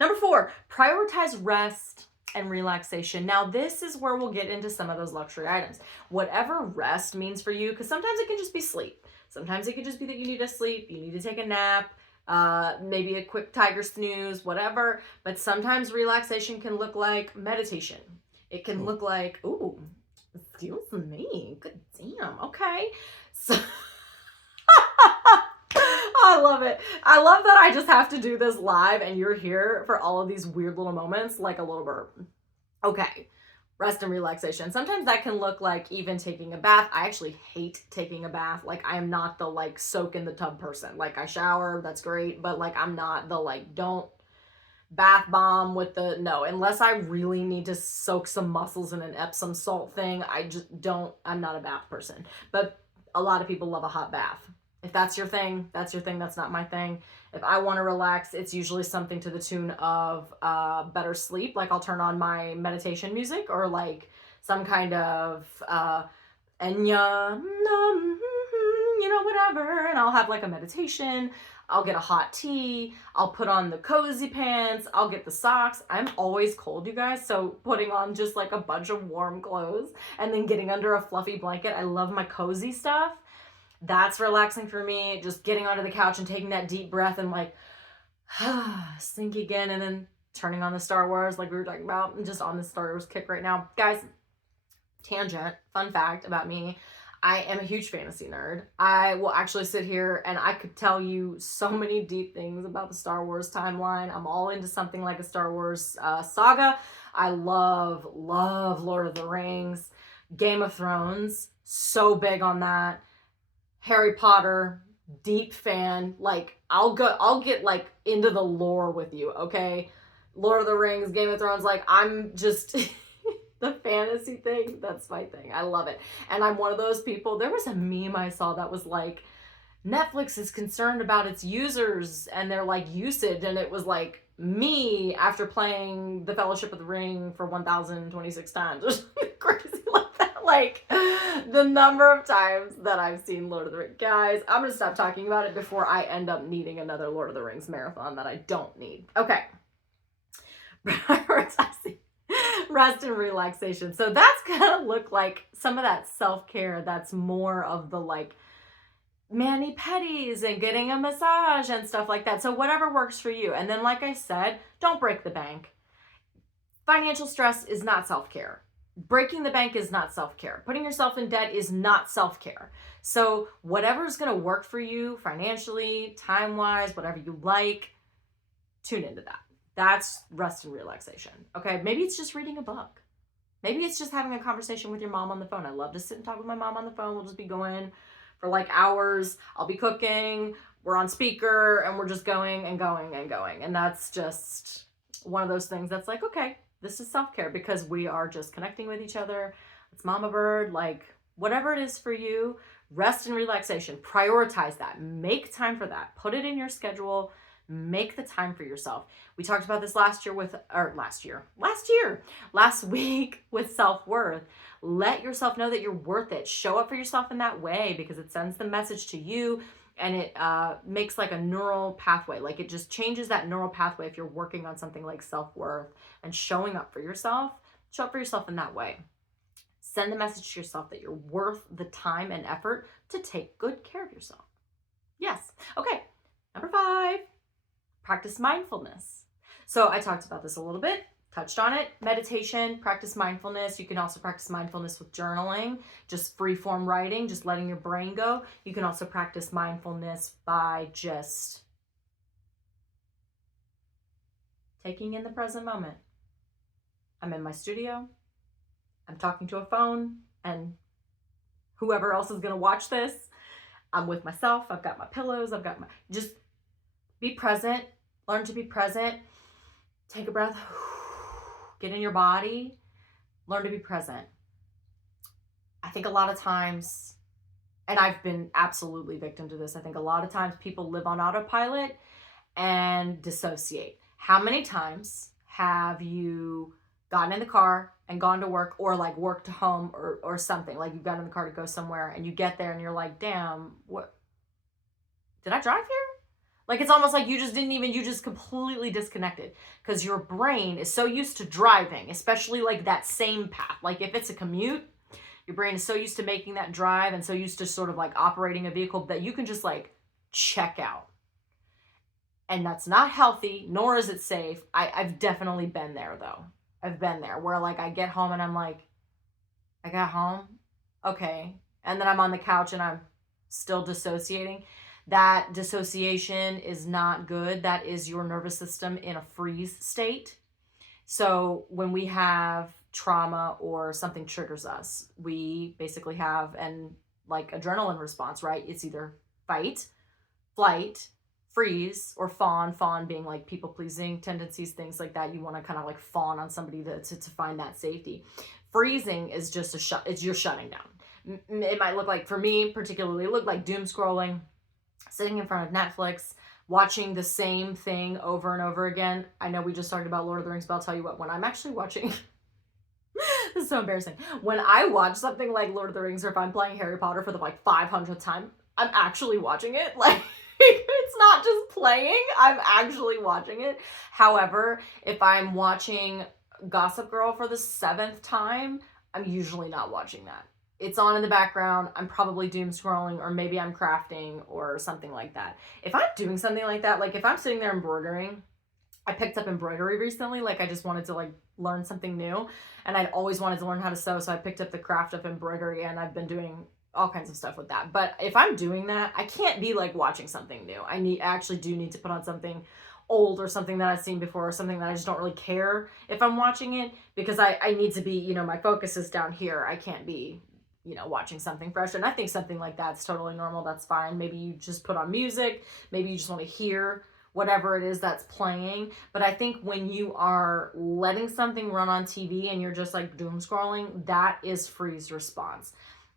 Number four, prioritize rest and relaxation. Now, this is where we'll get into some of those luxury items. Whatever rest means for you, because sometimes it can just be sleep. Sometimes it could just be that you need to sleep, you need to take a nap, maybe a quick tiger snooze, whatever. But sometimes relaxation can look like meditation. It can look like, ooh, excuse me, good damn, okay. So I love it. I love that I just have to do this live and you're here for all of these weird little moments, like a little burp. Okay, rest and relaxation. Sometimes that can look like even taking a bath. I actually hate taking a bath. Like, I am not the like soak in the tub person. Like, I shower, that's great, but like I'm not the like don't bath bomb with the, no, unless I really need to soak some muscles in an Epsom salt thing. I'm not a bath person. But a lot of people love a hot bath. If that's your thing, that's your thing. That's not my thing. If I want to relax, it's usually something to the tune of better sleep. Like, I'll turn on my meditation music, or like some kind of Enya, whatever. And I'll have like a meditation. I'll get a hot tea. I'll put on the cozy pants. I'll get the socks. I'm always cold, you guys. So putting on just like a bunch of warm clothes and then getting under a fluffy blanket. I love my cozy stuff. That's relaxing for me. Just getting onto the couch and taking that deep breath and like, sink again, and then turning on the Star Wars like we were talking about. I'm just on the Star Wars kick right now. Guys, tangent, fun fact about me. I am a huge fantasy nerd. I will actually sit here and I could tell you so many deep things about the Star Wars timeline. I'm all into something like a Star Wars saga. I love Lord of the Rings, Game of Thrones, so big on that. Harry Potter, deep fan. Like, I'll get like into the lore with you, okay? Lord of the Rings, Game of Thrones, like I'm just the fantasy thing, that's my thing. I love it. And I'm one of those people. There was a meme I saw that was like, Netflix is concerned about its users and their like usage, and it was like me after playing The Fellowship of the Ring for 1,026 times or something crazy like that. Like, the number of times that I've seen Lord of the Rings. Guys, I'm gonna stop talking about it before I end up needing another Lord of the Rings marathon that I don't need. Okay. Prioritizing rest and relaxation. So that's gonna look like some of that self-care that's more of the like mani-pedis and getting a massage and stuff like that. So whatever works for you. And then, like I said, don't break the bank. Financial stress is not self-care. Breaking the bank is not self-care. Putting yourself in debt is not self-care. So whatever's going to work for you financially, time-wise, whatever you like, tune into that. That's rest and relaxation. Okay, maybe it's just reading a book. Maybe it's just having a conversation with your mom on the phone. I love to sit and talk with my mom on the phone. We'll just be going for like hours. I'll be cooking. We're on speaker and we're just going and going and going. And that's just one of those things that's like, okay, This is self-care because we are just connecting with each other. It's mama bird, like whatever it is for you, rest and relaxation. Prioritize that. Make time for that. Put it in your schedule. Make the time for yourself. We talked about this last week with self-worth. Let yourself know that you're worth it. Show up for yourself in that way because it sends the message to you, and it makes like a neural pathway. Like it just changes that neural pathway if you're working on something like self-worth and showing up for yourself. Show up for yourself in that way. Send the message to yourself that you're worth the time and effort to take good care of yourself. Yes. Okay. Number 5, practice mindfulness. So I talked about this a little bit, touched on it. Meditation, practice mindfulness. You can also practice mindfulness with journaling, just free form writing, just letting your brain go. You can also practice mindfulness by just taking in the present moment. I'm in my studio. I'm talking to a phone, and whoever else is going to watch this, I'm with myself. I've got my pillows. Just be present. Learn to be present. Take a breath. Get in your body. Learn to be present. I think a lot of times, and I've been absolutely victim to this, I think a lot of times people live on autopilot and dissociate. How many times have you gotten in the car and gone to work, or like work to home, or something, like you got in the car to go somewhere and you get there and you're like, damn, what, did I drive here? Like it's almost like you just completely disconnected because your brain is so used to driving, especially like that same path. Like if it's a commute, your brain is so used to making that drive and so used to sort of like operating a vehicle that you can just like check out. And that's not healthy, nor is it safe. I've definitely been there though. I've been there where like I get home and I'm like, I got home? Okay. And then I'm on the couch and I'm still dissociating. That dissociation is not good. That is your nervous system in a freeze state. So when we have trauma or something triggers us, we basically have an like adrenaline response, right? It's either fight, flight, freeze, or fawn being like people pleasing tendencies, things like that. You want to kind of like fawn on somebody to find that safety. Freezing is just it's you're shutting down. It might look like, for me particularly, it looked like doom scrolling, sitting in front of Netflix, watching the same thing over and over again. I know we just talked about Lord of the Rings, but I'll tell you what, when I'm actually watching, this is so embarrassing. When I watch something like Lord of the Rings, or if I'm playing Harry Potter for the like 500th time, I'm actually watching it. Like, it's not just playing, I'm actually watching it. However, if I'm watching Gossip Girl for the 7th time, I'm usually not watching that. It's on in the background. I'm probably doom scrolling, or maybe I'm crafting or something like that. If I'm doing something like that, like if I'm sitting there embroidering, I picked up embroidery recently. Like I just wanted to like learn something new, and I'd always wanted to learn how to sew. So I picked up the craft of embroidery, and I've been doing all kinds of stuff with that. But if I'm doing that, I can't be like watching something new. I actually do need to put on something old, or something that I've seen before, or something that I just don't really care if I'm watching it, because I need to be, you know, my focus is down here. I can't be, you know, watching something fresh. And I think something like that's totally normal. That's fine. Maybe you just put on music. Maybe you just want to hear whatever it is that's playing. But I think when you are letting something run on TV and you're just like doom scrolling, that is freeze response.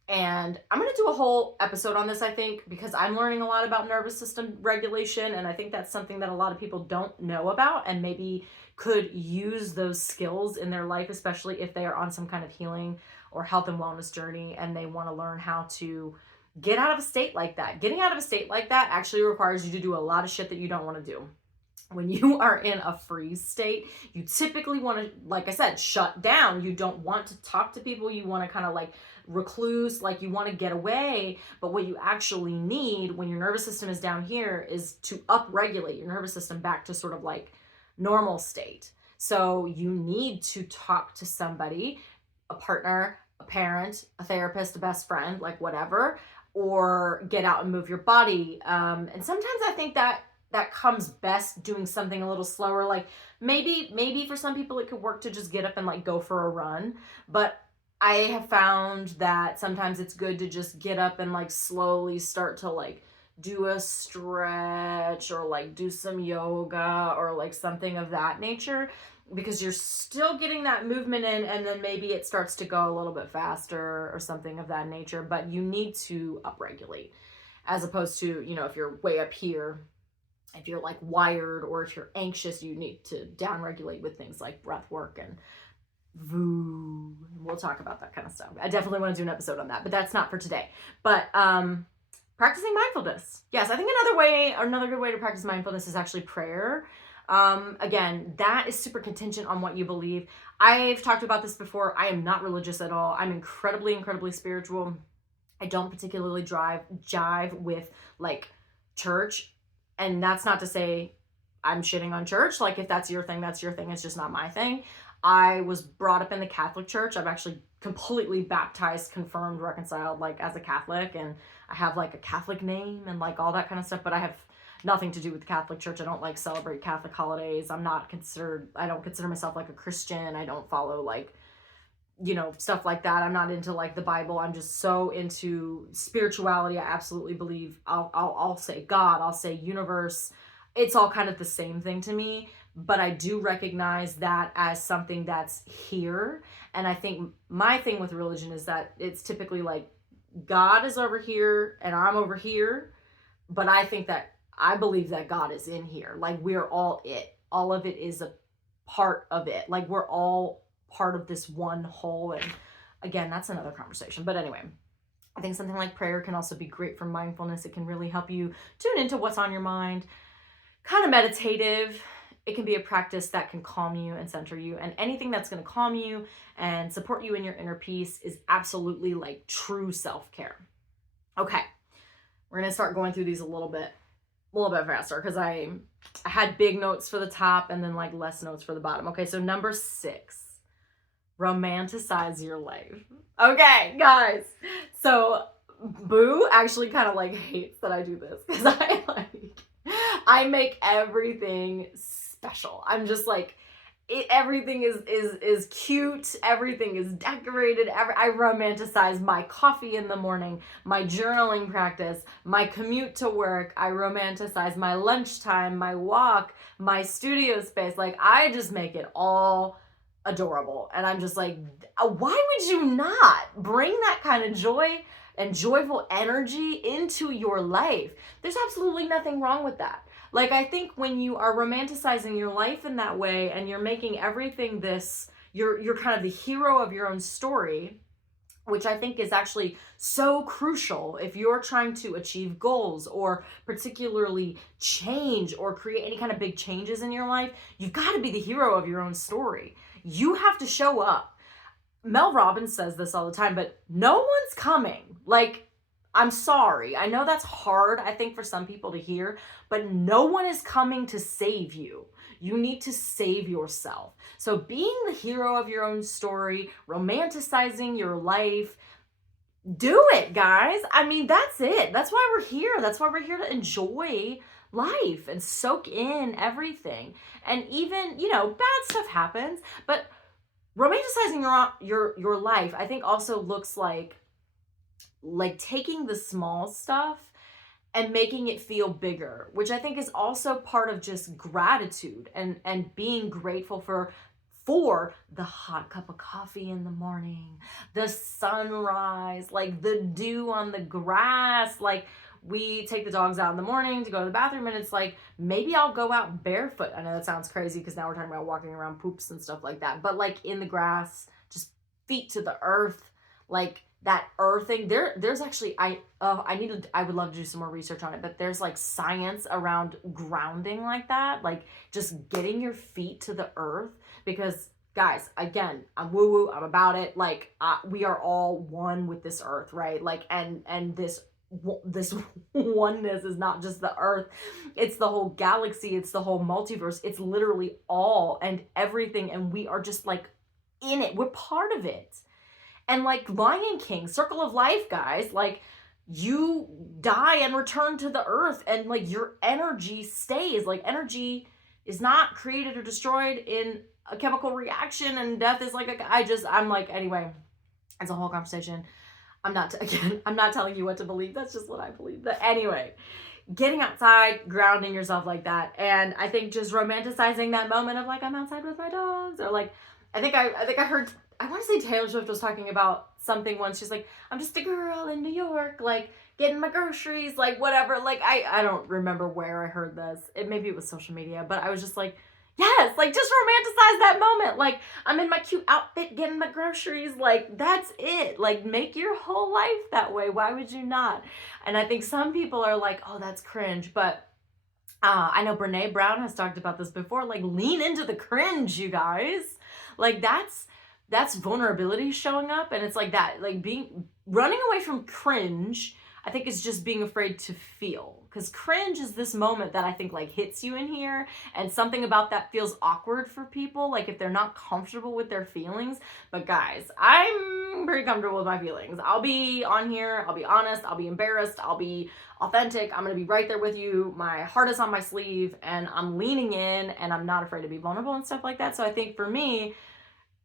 And I'm going to do a whole episode on this, I think, because I'm learning a lot about nervous system regulation. And I think that's something that a lot of people don't know about, and maybe could use those skills in their life, especially if they are on some kind of healing or health and wellness journey and they want to learn how to get out of a state like that. Getting out of a state like that actually requires you to do a lot of shit that you don't want to do. When you are in a freeze state, you typically want to, like I said, shut down. You don't want to talk to people. You want to kind of like recluse, like you want to get away. But what you actually need when your nervous system is down here is to upregulate your nervous system back to sort of like normal state. So you need to talk to somebody, a partner, a parent, a therapist, a best friend, like whatever, or get out and move your body. And sometimes I think that comes best doing something a little slower. Like maybe for some people it could work to just get up and like go for a run. But I have found that sometimes it's good to just get up and like slowly start to like do a stretch, or like do some yoga, or like something of that nature. because you're still getting that movement in, and then maybe it starts to go a little bit faster or something of that nature, but you need to upregulate, as opposed to, you know, if you're way up here, if you're like wired, or if you're anxious, you need to downregulate with things like breath work and Voo. We'll talk about that kind of stuff. I definitely want to do an episode on that, but that's not for today. But practicing mindfulness. Yes, I think another good way to practice mindfulness is actually prayer. Again, that is super contingent on what you believe. I've talked about this before. I am not religious at all. I'm incredibly spiritual. I don't particularly jive with like church. And that's not to say I'm shitting on church. Like, if that's your thing, that's your thing. It's just not my thing. I was brought up in the Catholic Church. I'm actually completely baptized, confirmed, reconciled, like, as a Catholic. And I have, like, a Catholic name and, like, all that kind of stuff. But I have nothing to do with the Catholic Church. I don't, like, celebrate Catholic holidays. I don't consider myself, like, a Christian. I don't follow, like, you know, stuff like that. I'm not into, like, the Bible. I'm just so into spirituality. I absolutely believe, I'll say God, I'll say universe. It's all kind of the same thing to me, but I do recognize that as something that's here. And I think my thing with religion is that it's typically like God is over here and I'm over here, but I believe that God is in here. Like, we're all it. All of it is a part of it. Like, we're all part of this one whole. And again, that's another conversation. But anyway, I think something like prayer can also be great for mindfulness. It can really help you tune into what's on your mind. Kind of meditative. It can be a practice that can calm you and center you. And anything that's going to calm you and support you in your inner peace is absolutely like true self-care. Okay, we're going to start going through these a little bit faster, because I had big notes for the top and then like less notes for the bottom. Okay, so number 6, romanticize your life. Okay, guys. So Boo actually kind of like hates that I do this, because I make everything special. I'm just like, everything is cute. Everything is decorated. I romanticize my coffee in the morning, my journaling practice, my commute to work. I romanticize my lunchtime, my walk, my studio space. Like, I just make it all adorable. And I'm just like, why would you not bring that kind of joy and joyful energy into your life? There's absolutely nothing wrong with that. Like, I think when you are romanticizing your life in that way, and you're making everything you're kind of the hero of your own story, which I think is actually so crucial if you're trying to achieve goals, or particularly change or create any kind of big changes in your life. You've got to be the hero of your own story. You have to show up. Mel Robbins says this all the time, but no one's coming. Like, I'm sorry. I know that's hard, I think, for some people to hear, but no one is coming to save you. You need to save yourself. So being the hero of your own story, romanticizing your life, do it, guys. I mean, that's it. That's why we're here. That's why we're here to enjoy life and soak in everything. And even, you know, bad stuff happens, but romanticizing your life, I think, also looks like taking the small stuff and making it feel bigger, which I think is also part of just gratitude and being grateful for the hot cup of coffee in the morning, the sunrise, like the dew on the grass. Like, we take the dogs out in the morning to go to the bathroom, and it's like, maybe I'll go out barefoot. I know that sounds crazy, because now we're talking about walking around poops and stuff like that, but like in the grass, just feet to the earth, like that earthing. There's actually, I would love to do some more research on it, but there's like science around grounding like that, like just getting your feet to the earth. Because, guys, again, I'm woo-woo, I'm about it. Like, we are all one with this earth, right? Like, and this oneness is not just the earth, it's the whole galaxy, it's the whole multiverse, it's literally all and everything, and we are just like in it, we're part of it. And like Lion King, circle of life, guys, like, you die and return to the earth, and like your energy stays. Like, energy is not created or destroyed in a chemical reaction, and death is like I'm like, anyway, it's a whole conversation. I'm not telling you what to believe. That's just what I believe. But anyway, getting outside, grounding yourself like that. And I think just romanticizing that moment of like, I'm outside with my dogs, or like, I think I heard, I want to say Taylor Swift was talking about something once. She's like, I'm just a girl in New York, like getting my groceries, like whatever. Like, I don't remember where I heard this. Maybe it was social media, but I was just like, yes, like just romanticize that moment. Like, I'm in my cute outfit getting my groceries. Like, that's it. Like, make your whole life that way. Why would you not? And I think some people are like, oh, that's cringe. But I know Brene Brown has talked about this before. Like, lean into the cringe, you guys. Like, that's vulnerability showing up. And it's like that, like running away from cringe, I think, is just being afraid to feel. Because cringe is this moment that I think like hits you in here, and something about that feels awkward for people, like if they're not comfortable with their feelings. But guys, I'm pretty comfortable with my feelings. I'll be on here, I'll be honest, I'll be embarrassed, I'll be authentic, I'm gonna be right there with you. My heart is on my sleeve, and I'm leaning in, and I'm not afraid to be vulnerable and stuff like that. So I think for me,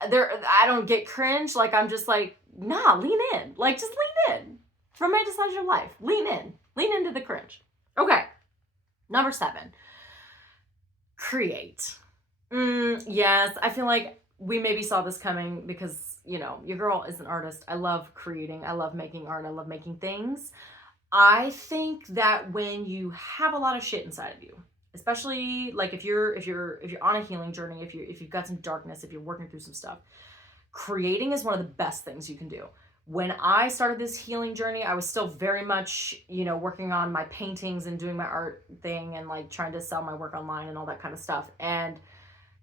I don't get cringe. Like, I'm just like, nah, lean in. Like, just lean in. Romanticize your life. Lean in. Lean into the cringe. Okay. Number 7. Create. Yes, I feel like we maybe saw this coming because, you know, your girl is an artist. I love creating. I love making art. I love making things. I think that when you have a lot of shit inside of you, especially like if you're on a healing journey, if you've got some darkness, if you're working through some stuff, creating is one of the best things you can do. When I started this healing journey, I was still very much, you know, working on my paintings and doing my art thing and like trying to sell my work online and all that kind of stuff. And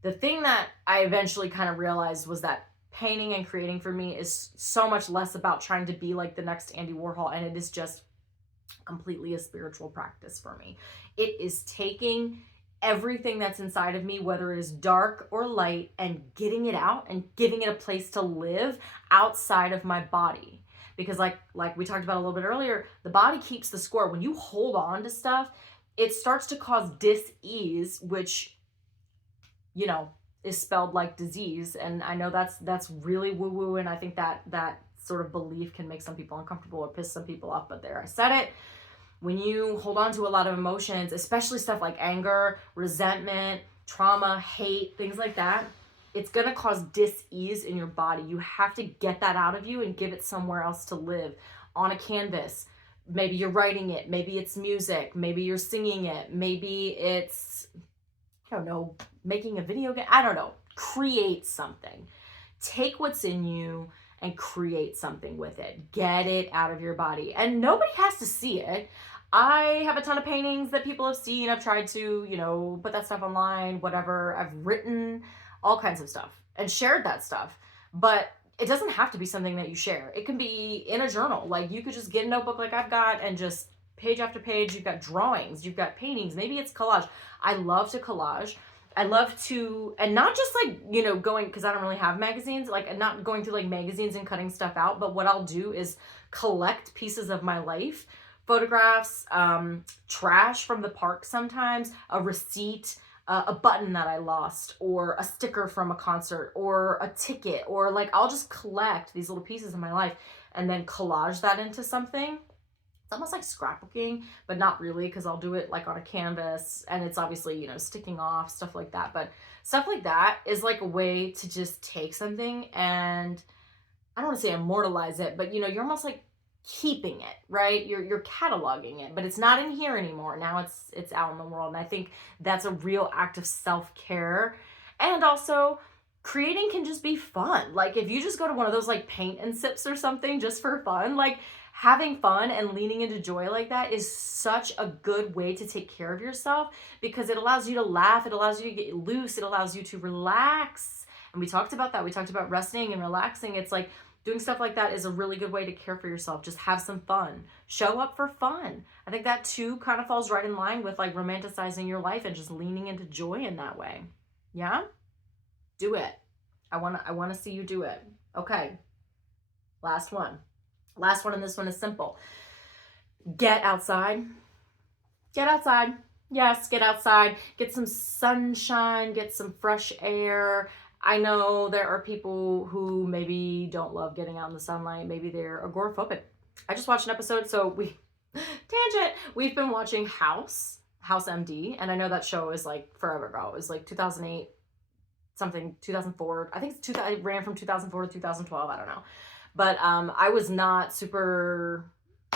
the thing that I eventually kind of realized was that painting and creating for me is so much less about trying to be like the next Andy Warhol, and it is just completely a spiritual practice for me. It is taking everything that's inside of me, whether it is dark or light, and getting it out and giving it a place to live outside of my body. Because like we talked about a little bit earlier, the body keeps the score. When you hold on to stuff, it starts to cause dis-ease, which, you know, is spelled like disease. And I know that's really woo-woo, and I think that sort of belief can make some people uncomfortable or piss some people off, but there, I said it. When you hold on to a lot of emotions, especially stuff like anger, resentment, trauma, hate, things like that, it's gonna cause dis-ease in your body. You have to get that out of you and give it somewhere else to live. On a canvas, maybe you're writing it, maybe it's music, maybe you're singing it, maybe it's, I don't know, making a video game, I don't know. Create something. Take what's in you and create something with it. Get it out of your body. And nobody has to see it. I have a ton of paintings that people have seen. I've tried to, you know, put that stuff online, whatever. I've written all kinds of stuff and shared that stuff. But it doesn't have to be something that you share. It can be in a journal. Like, you could just get a notebook like I've got and just page after page, you've got drawings, you've got paintings, maybe it's collage. I love to collage. I love to, and not just like, you know, going, because I don't really have magazines, like not going through like magazines and cutting stuff out, but what I'll do is collect pieces of my life, photographs, trash from the park sometimes, a receipt, a button that I lost, or a sticker from a concert, or a ticket, or like I'll just collect these little pieces of my life and then collage that into something. It's almost like scrapbooking, but not really, because I'll do it like on a canvas, and it's obviously, you know, sticking off, stuff like that. But stuff like that is like a way to just take something and, I don't want to say immortalize it, but, you know, you're almost like keeping it, right? You're cataloging it, but it's not in here anymore. Now it's out in the world. And I think that's a real act of self-care. And also, creating can just be fun. Like, if you just go to one of those like paint and sips or something just for fun, like, having fun and leaning into joy like that is such a good way to take care of yourself, because it allows you to laugh, it allows you to get loose, it allows you to relax. And we talked about that. We talked about resting and relaxing. It's like doing stuff like that is a really good way to care for yourself. Just have some fun. Show up for fun. I think that too kind of falls right in line with like romanticizing your life and just leaning into joy in that way. Yeah? Do it. I want to see you do it. Okay. Last one, and this one is simple. Get outside. Get outside. Yes, get outside. Get some sunshine. Get some fresh air. I know there are people who maybe don't love getting out in the sunlight. Maybe they're agoraphobic. I just watched an episode, so tangent. We've been watching House MD, and I know that show is like forever ago. It was like 2008, something, 2004. I think it ran from 2004 to 2012. I don't know. But I was not super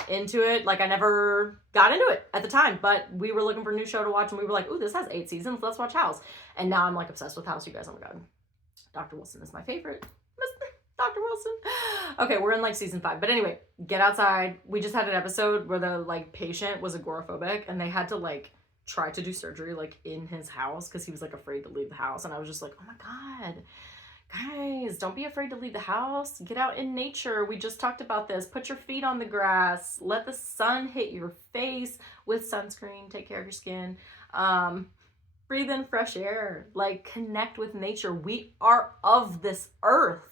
into it. Like, I never got into it at the time, but we were looking for a new show to watch, and we were like, ooh, this has 8 seasons. Let's watch House. And now I'm like obsessed with House, you guys. Oh my God. Dr. Wilson is my favorite. Dr. Wilson. Okay, we're in like season 5. But anyway, get outside. We just had an episode where the like patient was agoraphobic, and they had to like try to do surgery like in his house because he was like afraid to leave the house. And I was just like, oh my God, guys, don't be afraid to leave the house. Get out in nature. We just talked about this. Put your feet on the grass. Let the sun hit your face with sunscreen. Take care of your skin. Breathe in fresh air. Like, connect with nature. We are of this earth.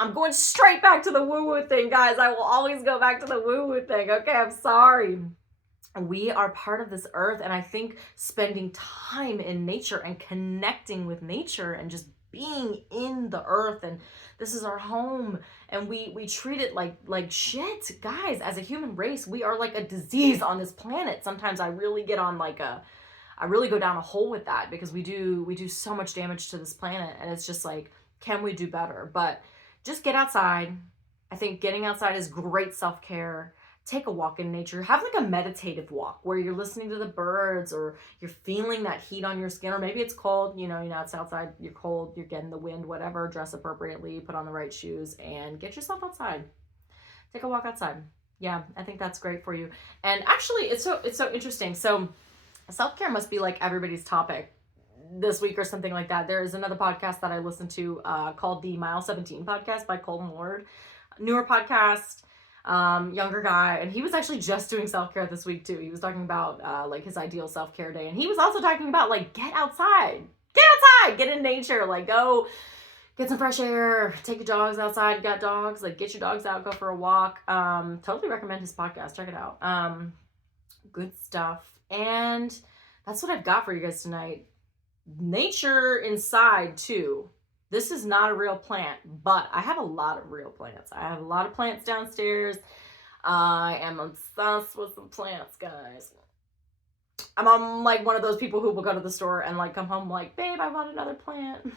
I'm going straight back to the woo-woo thing, guys. I will always go back to the woo-woo thing. Okay, I'm sorry. We are part of this earth, and I think spending time in nature and connecting with nature and just being in the earth, and this is our home, and we treat it like shit, guys. As a human race, we are like a disease on this planet. Sometimes I really get on like I really go down a hole with that, because we do so much damage to this planet, and it's just like, can we do better? But just get outside. I think getting outside is great self-care. Take a walk in nature. Have like a meditative walk where you're listening to the birds, or you're feeling that heat on your skin, or maybe it's cold, you know, it's outside, you're cold, you're getting the wind, whatever. Dress appropriately, put on the right shoes, and get yourself outside. Take a walk outside. Yeah, I think that's great for you. And actually, it's so interesting. So self-care must be like everybody's topic this week or something like that. There is another podcast that I listened to called the Mile 17 podcast by Colton Ward. Newer podcast, younger guy, and he was actually just doing self-care this week too. He was talking about like his ideal self-care day, and he was also talking about like get outside, get in nature, like go get some fresh air, take your dogs outside. You got dogs, like get your dogs out, go for a walk. Totally recommend his podcast. Check it out. Good stuff. And that's what I've got for you guys tonight. Nature inside too. This is not a real plant, but I have a lot of real plants. I have a lot of plants downstairs. I am obsessed with some plants, guys. I'm like one of those people who will go to the store and like come home like, babe, I want another plant.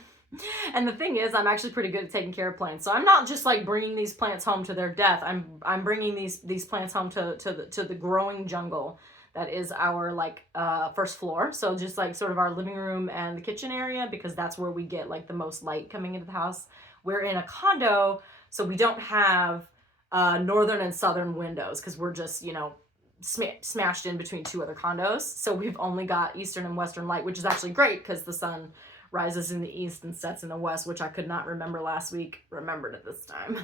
And the thing is, I'm actually pretty good at taking care of plants. So I'm not just like bringing these plants home to their death. I'm bringing these plants home to the growing jungle that is our like first floor. So just like sort of our living room and the kitchen area, because that's where we get like the most light coming into the house. We're in a condo, so we don't have northern and southern windows, because we're just, you know, smashed in between 2 other condos. So we've only got eastern and western light, which is actually great because the sun rises in the east and sets in the west, which I could not remember last week. Remembered it this time.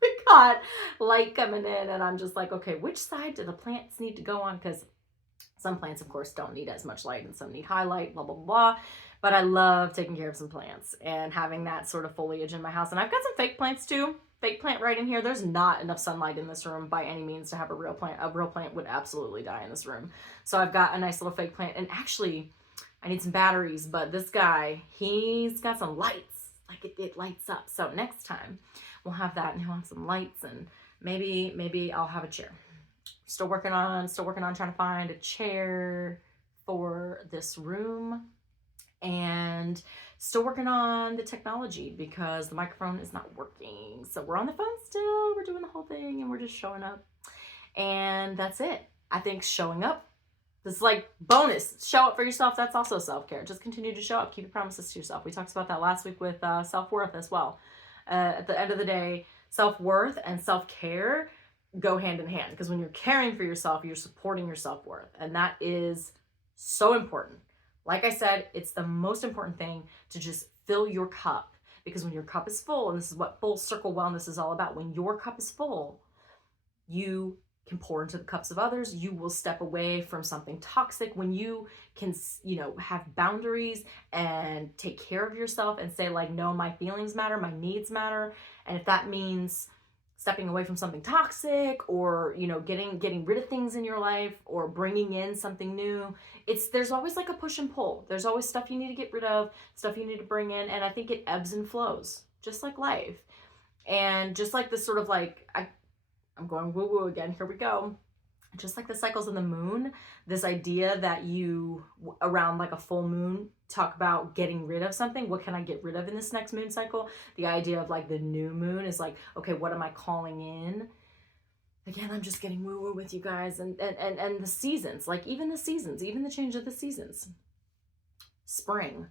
We got light coming in, and I'm just like, okay, which side do the plants need to go on? Because some plants, of course, don't need as much light, and some need highlight, blah, blah, blah. But I love taking care of some plants and having that sort of foliage in my house. And I've got some fake plants too. Fake plant right in here. There's not enough sunlight in this room by any means to have a real plant. A real plant would absolutely die in this room. So I've got a nice little fake plant. And actually, I need some batteries. But this guy, he's got some lights. Like it lights up. So next time we'll have that, and he'll have some lights, and maybe I'll have a chair. Still working on trying to find a chair for this room, and still working on the technology because the microphone is not working. So we're on the phone still, we're doing the whole thing, and we're just showing up. And that's it. I think showing up, this is like bonus. Show up for yourself. That's also self-care. Just continue to show up. Keep your promises to yourself. We talked about that last week with self-worth as well. At the end of the day, self-worth and self-care go hand in hand, because when you're caring for yourself, you're supporting your self-worth, and that is so important. Like I said, it's the most important thing to just fill your cup, because when your cup is full, and this is what full circle wellness is all about, when your cup is full, you can pour into the cups of others. You will step away from something toxic when you can, you know, have boundaries and take care of yourself and say like, no, my feelings matter, my needs matter. And if that means stepping away from something toxic, or, you know, getting rid of things in your life, or bringing in something new, there's always like a push and pull. There's always stuff you need to get rid of, stuff you need to bring in. And I think it ebbs and flows, just like life. And just like this sort of like, I'm going woo-woo again, here we go. just like the cycles of the moon, this idea that you, around like a full moon, talk about getting rid of something. What can I get rid of in this next moon cycle? The idea of like the new moon is like, okay, what am I calling in? Again, I'm just getting woo woo with you guys, and the seasons, like even the seasons, even the change of the seasons. Spring,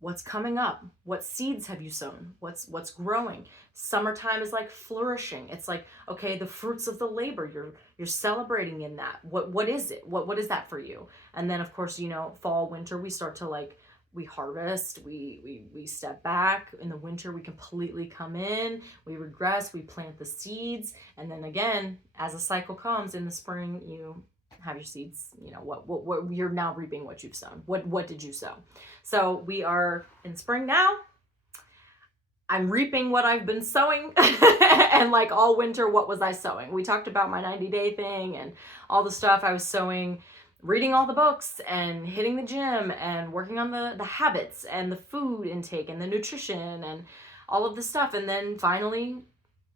what's coming up? What seeds have you sown? What's growing? Summertime is like flourishing. It's like, okay, the fruits of the labor, you're celebrating in that. What is it? What is that for you? And then of course, you know, fall, winter, we start to like, we harvest, we step back. In the winter, we completely come in, we regress, we plant the seeds, and then again, as a cycle comes in the spring, you have your seeds, you know, what you're now reaping what you've sown. What did you sow? So we are in spring now. I'm reaping what I've been sowing. And like all winter, what was I sowing? We talked about my 90-day thing and all the stuff I was sowing, reading all the books and hitting the gym and working on the habits and the food intake and the nutrition and all of the stuff. And then finally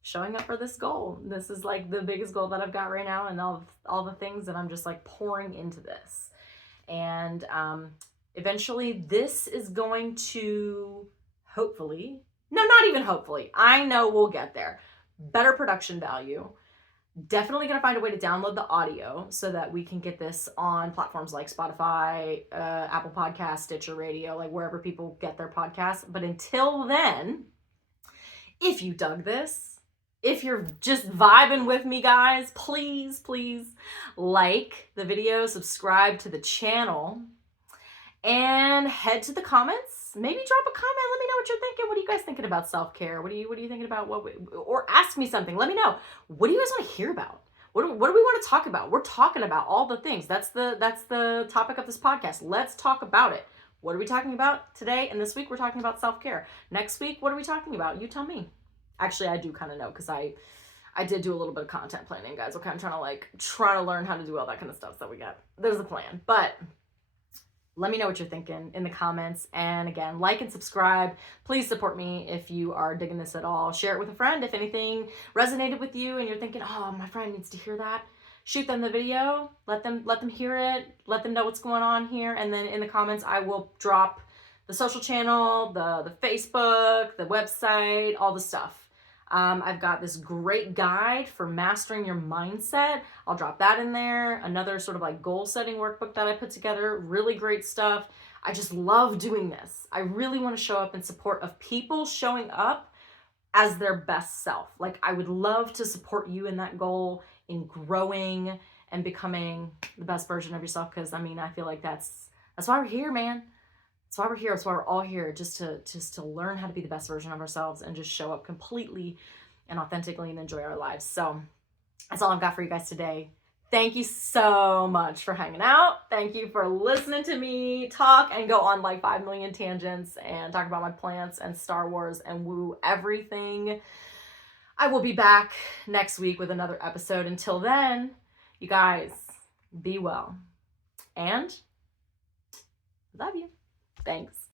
showing up for this goal. This is like the biggest goal that I've got right now, and all the things that I'm just like pouring into this. And eventually this is going to hopefully, no, not even hopefully, I know we'll get there. Better production value. Definitely going to find a way to download the audio so that we can get this on platforms like Spotify, Apple Podcasts, Stitcher Radio, like wherever people get their podcasts. But until then, if you dug this, if you're just vibing with me, guys, please like the video, subscribe to the channel, and head to the comments. Maybe drop a comment. Let me know what you're thinking. What are you guys thinking about self-care? What are you thinking about? Or ask me something. Let me know. What do you guys want to hear about? What do we want to talk about? We're talking about all the things. That's the topic of this podcast. Let's talk about it. What are we talking about today? And this week we're talking about self-care. Next week, what are we talking about? You tell me. Actually, I do kind of know, because I did do a little bit of content planning, guys. Okay, I'm trying to learn how to do all that kind of stuff so we got. There's a plan. But let me know what you're thinking in the comments. And again, like and subscribe. Please support me if you are digging this at all. Share it with a friend if anything resonated with you and you're thinking, oh, my friend needs to hear that. Shoot them the video. Let them hear it. Let them know what's going on here. And then in the comments, I will drop the social channel, the Facebook, the website, all the stuff. I've got this great guide for mastering your mindset. I'll drop that in there. Another sort of like goal setting workbook that I put together. Really great stuff. I just love doing this. I really want to show up in support of people showing up as their best self. Like, I would love to support you in that goal, in growing and becoming the best version of yourself. Because I mean, I feel like that's why we're here, man. That's why we're here. That's why we're all here, just to learn how to be the best version of ourselves and just show up completely and authentically and enjoy our lives. So that's all I've got for you guys today. Thank you so much for hanging out. Thank you for listening to me talk and go on like 5 million tangents and talk about my plants and Star Wars and woo everything. I will be back next week with another episode. Until then, you guys, be well. And love you. Thanks.